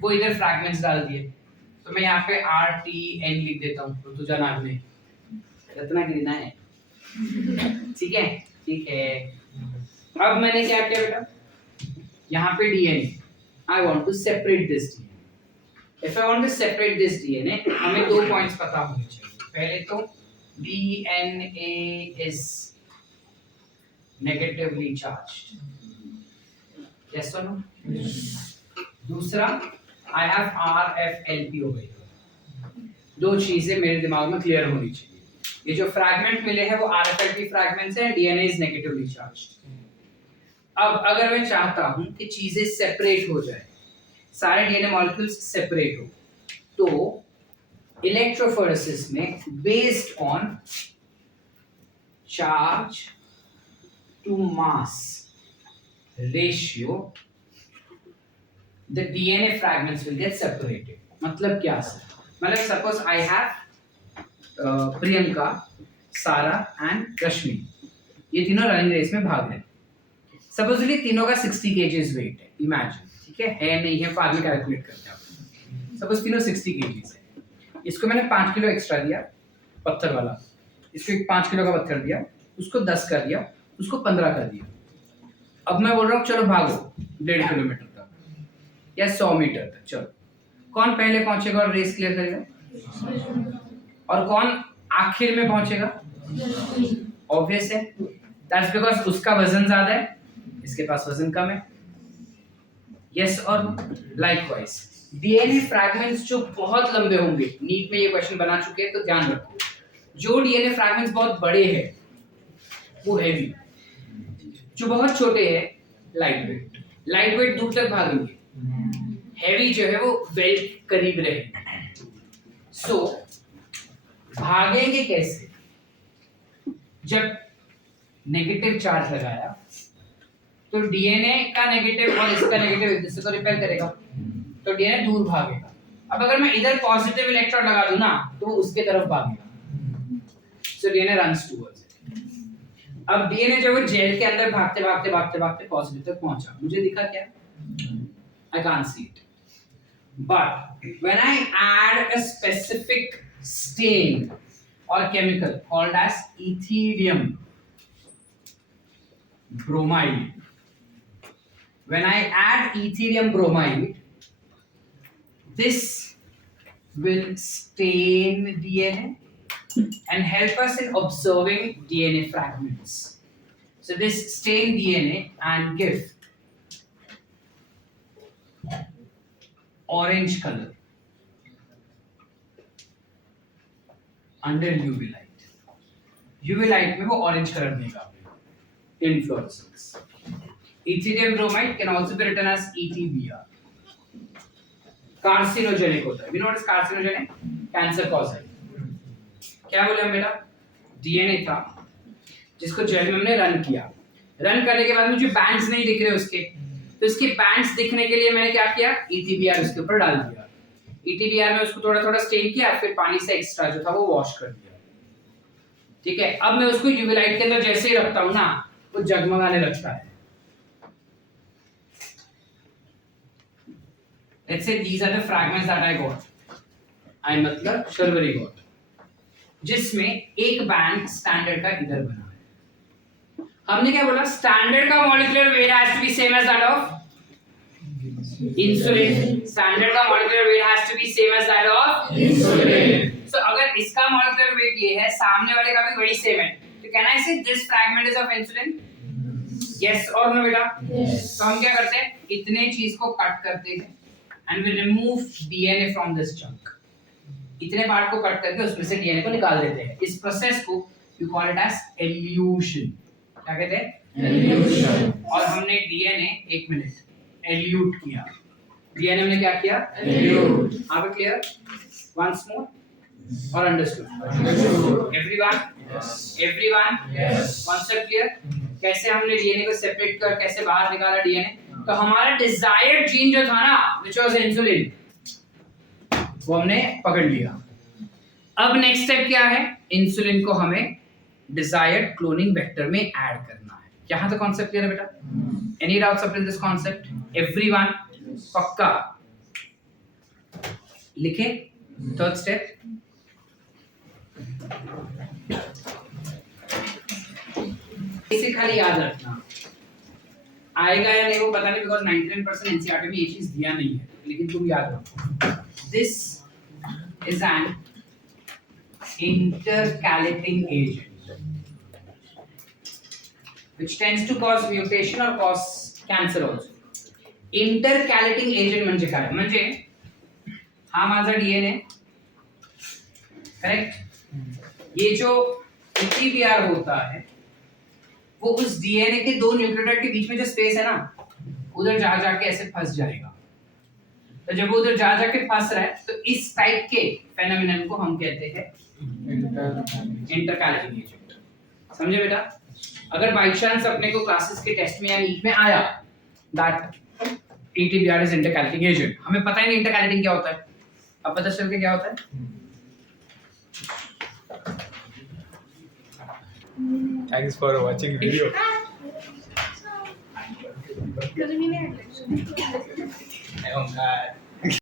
वो इधर फ्रैगमेंट्स डाल दिए. तो मैं यहाँ पे RTN लिख देता हूँ. ऋतुजा नाम में रत्नागिरी ना है. ठीक है. ठीक है. अब मैंने क्या किया बेटा, यहाँ पे DNA I want to separate this DNA. If I want to separate this DNA हमें 2 पॉइंट्स पता होने चाहिए. पहले तो DNA is negatively charged. Yes or no? दूसरा I have RFLP over here. 2 चीजें मेरे दिमाग में क्लियर होनी चाहिए. ये जो फ्रैगमेंट मिले हैं वो RFLP फ्रैगमेंट्स हैं. DNA is negatively charged. अब अगर मैं चाहता हूं कि चीजें सेपरेट हो जाए, सारे डीएनए मॉलिक्यूल्स सेपरेट हो, तो इलेक्ट्रोफोरेसिस में based on charge to mass ratio the DNA fragments will get separated. मतलब क्या सर? मतलब सपोज आई हैव प्रियंका, सारा एंड रश्मि. ये तीनों रनिंग रेस में भाग रहे हैं. सपोजली तीनों का 60 kg वेट है. इमेजिन. ठीक है नहीं है, बाद में कैलकुलेट करते हैं. सपोज तीनों 60 kg है. इसको मैंने 5 किलो एक्स्ट्रा दिया पत्थर वाला. इसको एक 5 किलो का पत्थर दिया, उसको 10 कर दिया, उसको 15 कर दिया. अब मैं बोल रहा हूँ चलो भागो 1.5 किलोमीटर तक या 100 मीटर तक. चलो, कौन पहले पहुंचेगा और रेस क्लियर करेगा, और कौन आखिर में पहुंचेगा? ऑब्वियस है. दैट्स बिकॉज उसका वजन ज्यादा है, इसके पास वजन कम है. यस और लाइकवाइज डीएनए फ्रैगमेंट्स जो बहुत लंबे होंगे, नीट में ये क्वेश्चन बना चुके हैं तो ध्यान रखो. जो डीएनए फ्रैगमेंट्स बहुत बड़े हैं वो हैवी, जो बहुत छोटे हैं लाइट वेट. लाइट वेट दूर तक भागेंगे, हैवी जो है वो वेल करीब रहेंगे. सो भागेंगे कैसे? जब नेगेटिव चार्ज लगाया तो डीएनए का नेगेटिव और इसका नेगेटिव एक दूसरे को रिपेल करेगा, तो डीएनए दूर भागेगा. अब अगर मैं इधर पॉजिटिव इलेक्ट्रॉन लगा दूं ना तो वो उसके तरफ भागेगा. So DNA runs towards it. अब डीएनए जो है जेल के अंदर भागते भागते भागते भागते पॉजिटिव तक पहुंचा. मुझे दिखा क्या? I can't see it. But when I add a specific stain or chemical called as ethidium bromide. When I add ethidium bromide, this will stain DNA and help us in observing DNA fragments. So this stain DNA and give orange color under UV light. UV light में वो orange colour देगा in fluorescence. Ethidium bromide can also be written as ETBr. Carcinogenic होता है. We know what is carcinogenic? Cancer causer. क्या बोले हम बेटा? DNA था जिसको जेल में हमने रन किया. रन करने के बाद मुझे बैंड्स नहीं दिख रहे उसके, तो इसके बैंड्स दिखने के लिए मैंने क्या किया? ETBr उसके ऊपर डाल दिया. ETBr में उसको थोड़ा थोड़ा स्टेन किया, फिर पानी से एक्स्ट्रा जो था वो वॉश कर दिया. ठीक है. अब मैं उसको यूवी लाइट के अंदर जैसे ही रखता हूं ना वो जगमगाने लगता है. Let's say these are the fragments that I got. I मतलब शर्वरी got, जिसमें एक बैंड स्टैंडर्ड का इधर बना है. हमने क्या बोला? स्टैंडर्ड का molecular weight has to be same as that of insulin standard का molecular weight has to be same as that of Insulin. So अगर इसका मॉलिक्यूलर वेट ये है सामने वाले का भी वही सेम है तो कैन आई से this fragment is of insulin yes और नो बेटा तो हम क्या करते हैं इतने चीज को कट करते हैं and we remove DNA from this chunk इतने पार्ट को कट करके उसमें से डीएनए को निकाल देते हैं इस प्रोसेस को you call it as elution क्या कहते हैं Elution. और हमने डीएनए एक मिनट एल्यूट किया डीएनए हमने क्या किया Elute. आप क्लियर वंस मोर और understood Understood. Everyone Yes. Everyone Yes. Concept clear कैसे हमने डीएनए को सेपरेट कर कैसे बाहर निकाला डीएनए तो हमारा डिजायर्ड जीन जो था ना व्हिच वाज इंसुलिन वो हमने पकड़ लिया अब नेक्स्ट स्टेप क्या है इंसुलिन को हमें डिजायर्ड क्लोनिंग वेक्टर में ऐड करना है यहां तक कॉन्सेप्ट क्लियर है बेटा any doubts up in this concept everyone पक्का लिखे थर्ड स्टेप इसे खाली याद रखना आएगा या नहीं वो पता नहीं बिकॉज 99% एनसीईआरटी में ये चीज दिया नहीं है लेकिन तुम याद रखो this is an intercalating agent which tends to cause mutation or cause cancer also intercalating agent म्हणजे काय म्हणजे हा माझा डीएनए करेक्ट ये जो ETBR होता है वो उस डीएनए के दो न्यूक्लियोटाइड के बीच में जो स्पेस है ना उधर जा जाके ऐसे फंस जाएगा तो जब वो उधर जा जाके फंस रहा है तो इस टाइप के फेनोमेनन को हम कहते हैं इंटरकैलेटिंग एजेंट समझे बेटा अगर बाय चांस अपने को क्लासेस के टेस्ट में या नीट में आया that ETBR is intercalating agent हमें पता ही नहीं इंटरकैलेटिंग क्या होता है अब पता चल के क्या होता है Thanks for watching video. Because we need I don't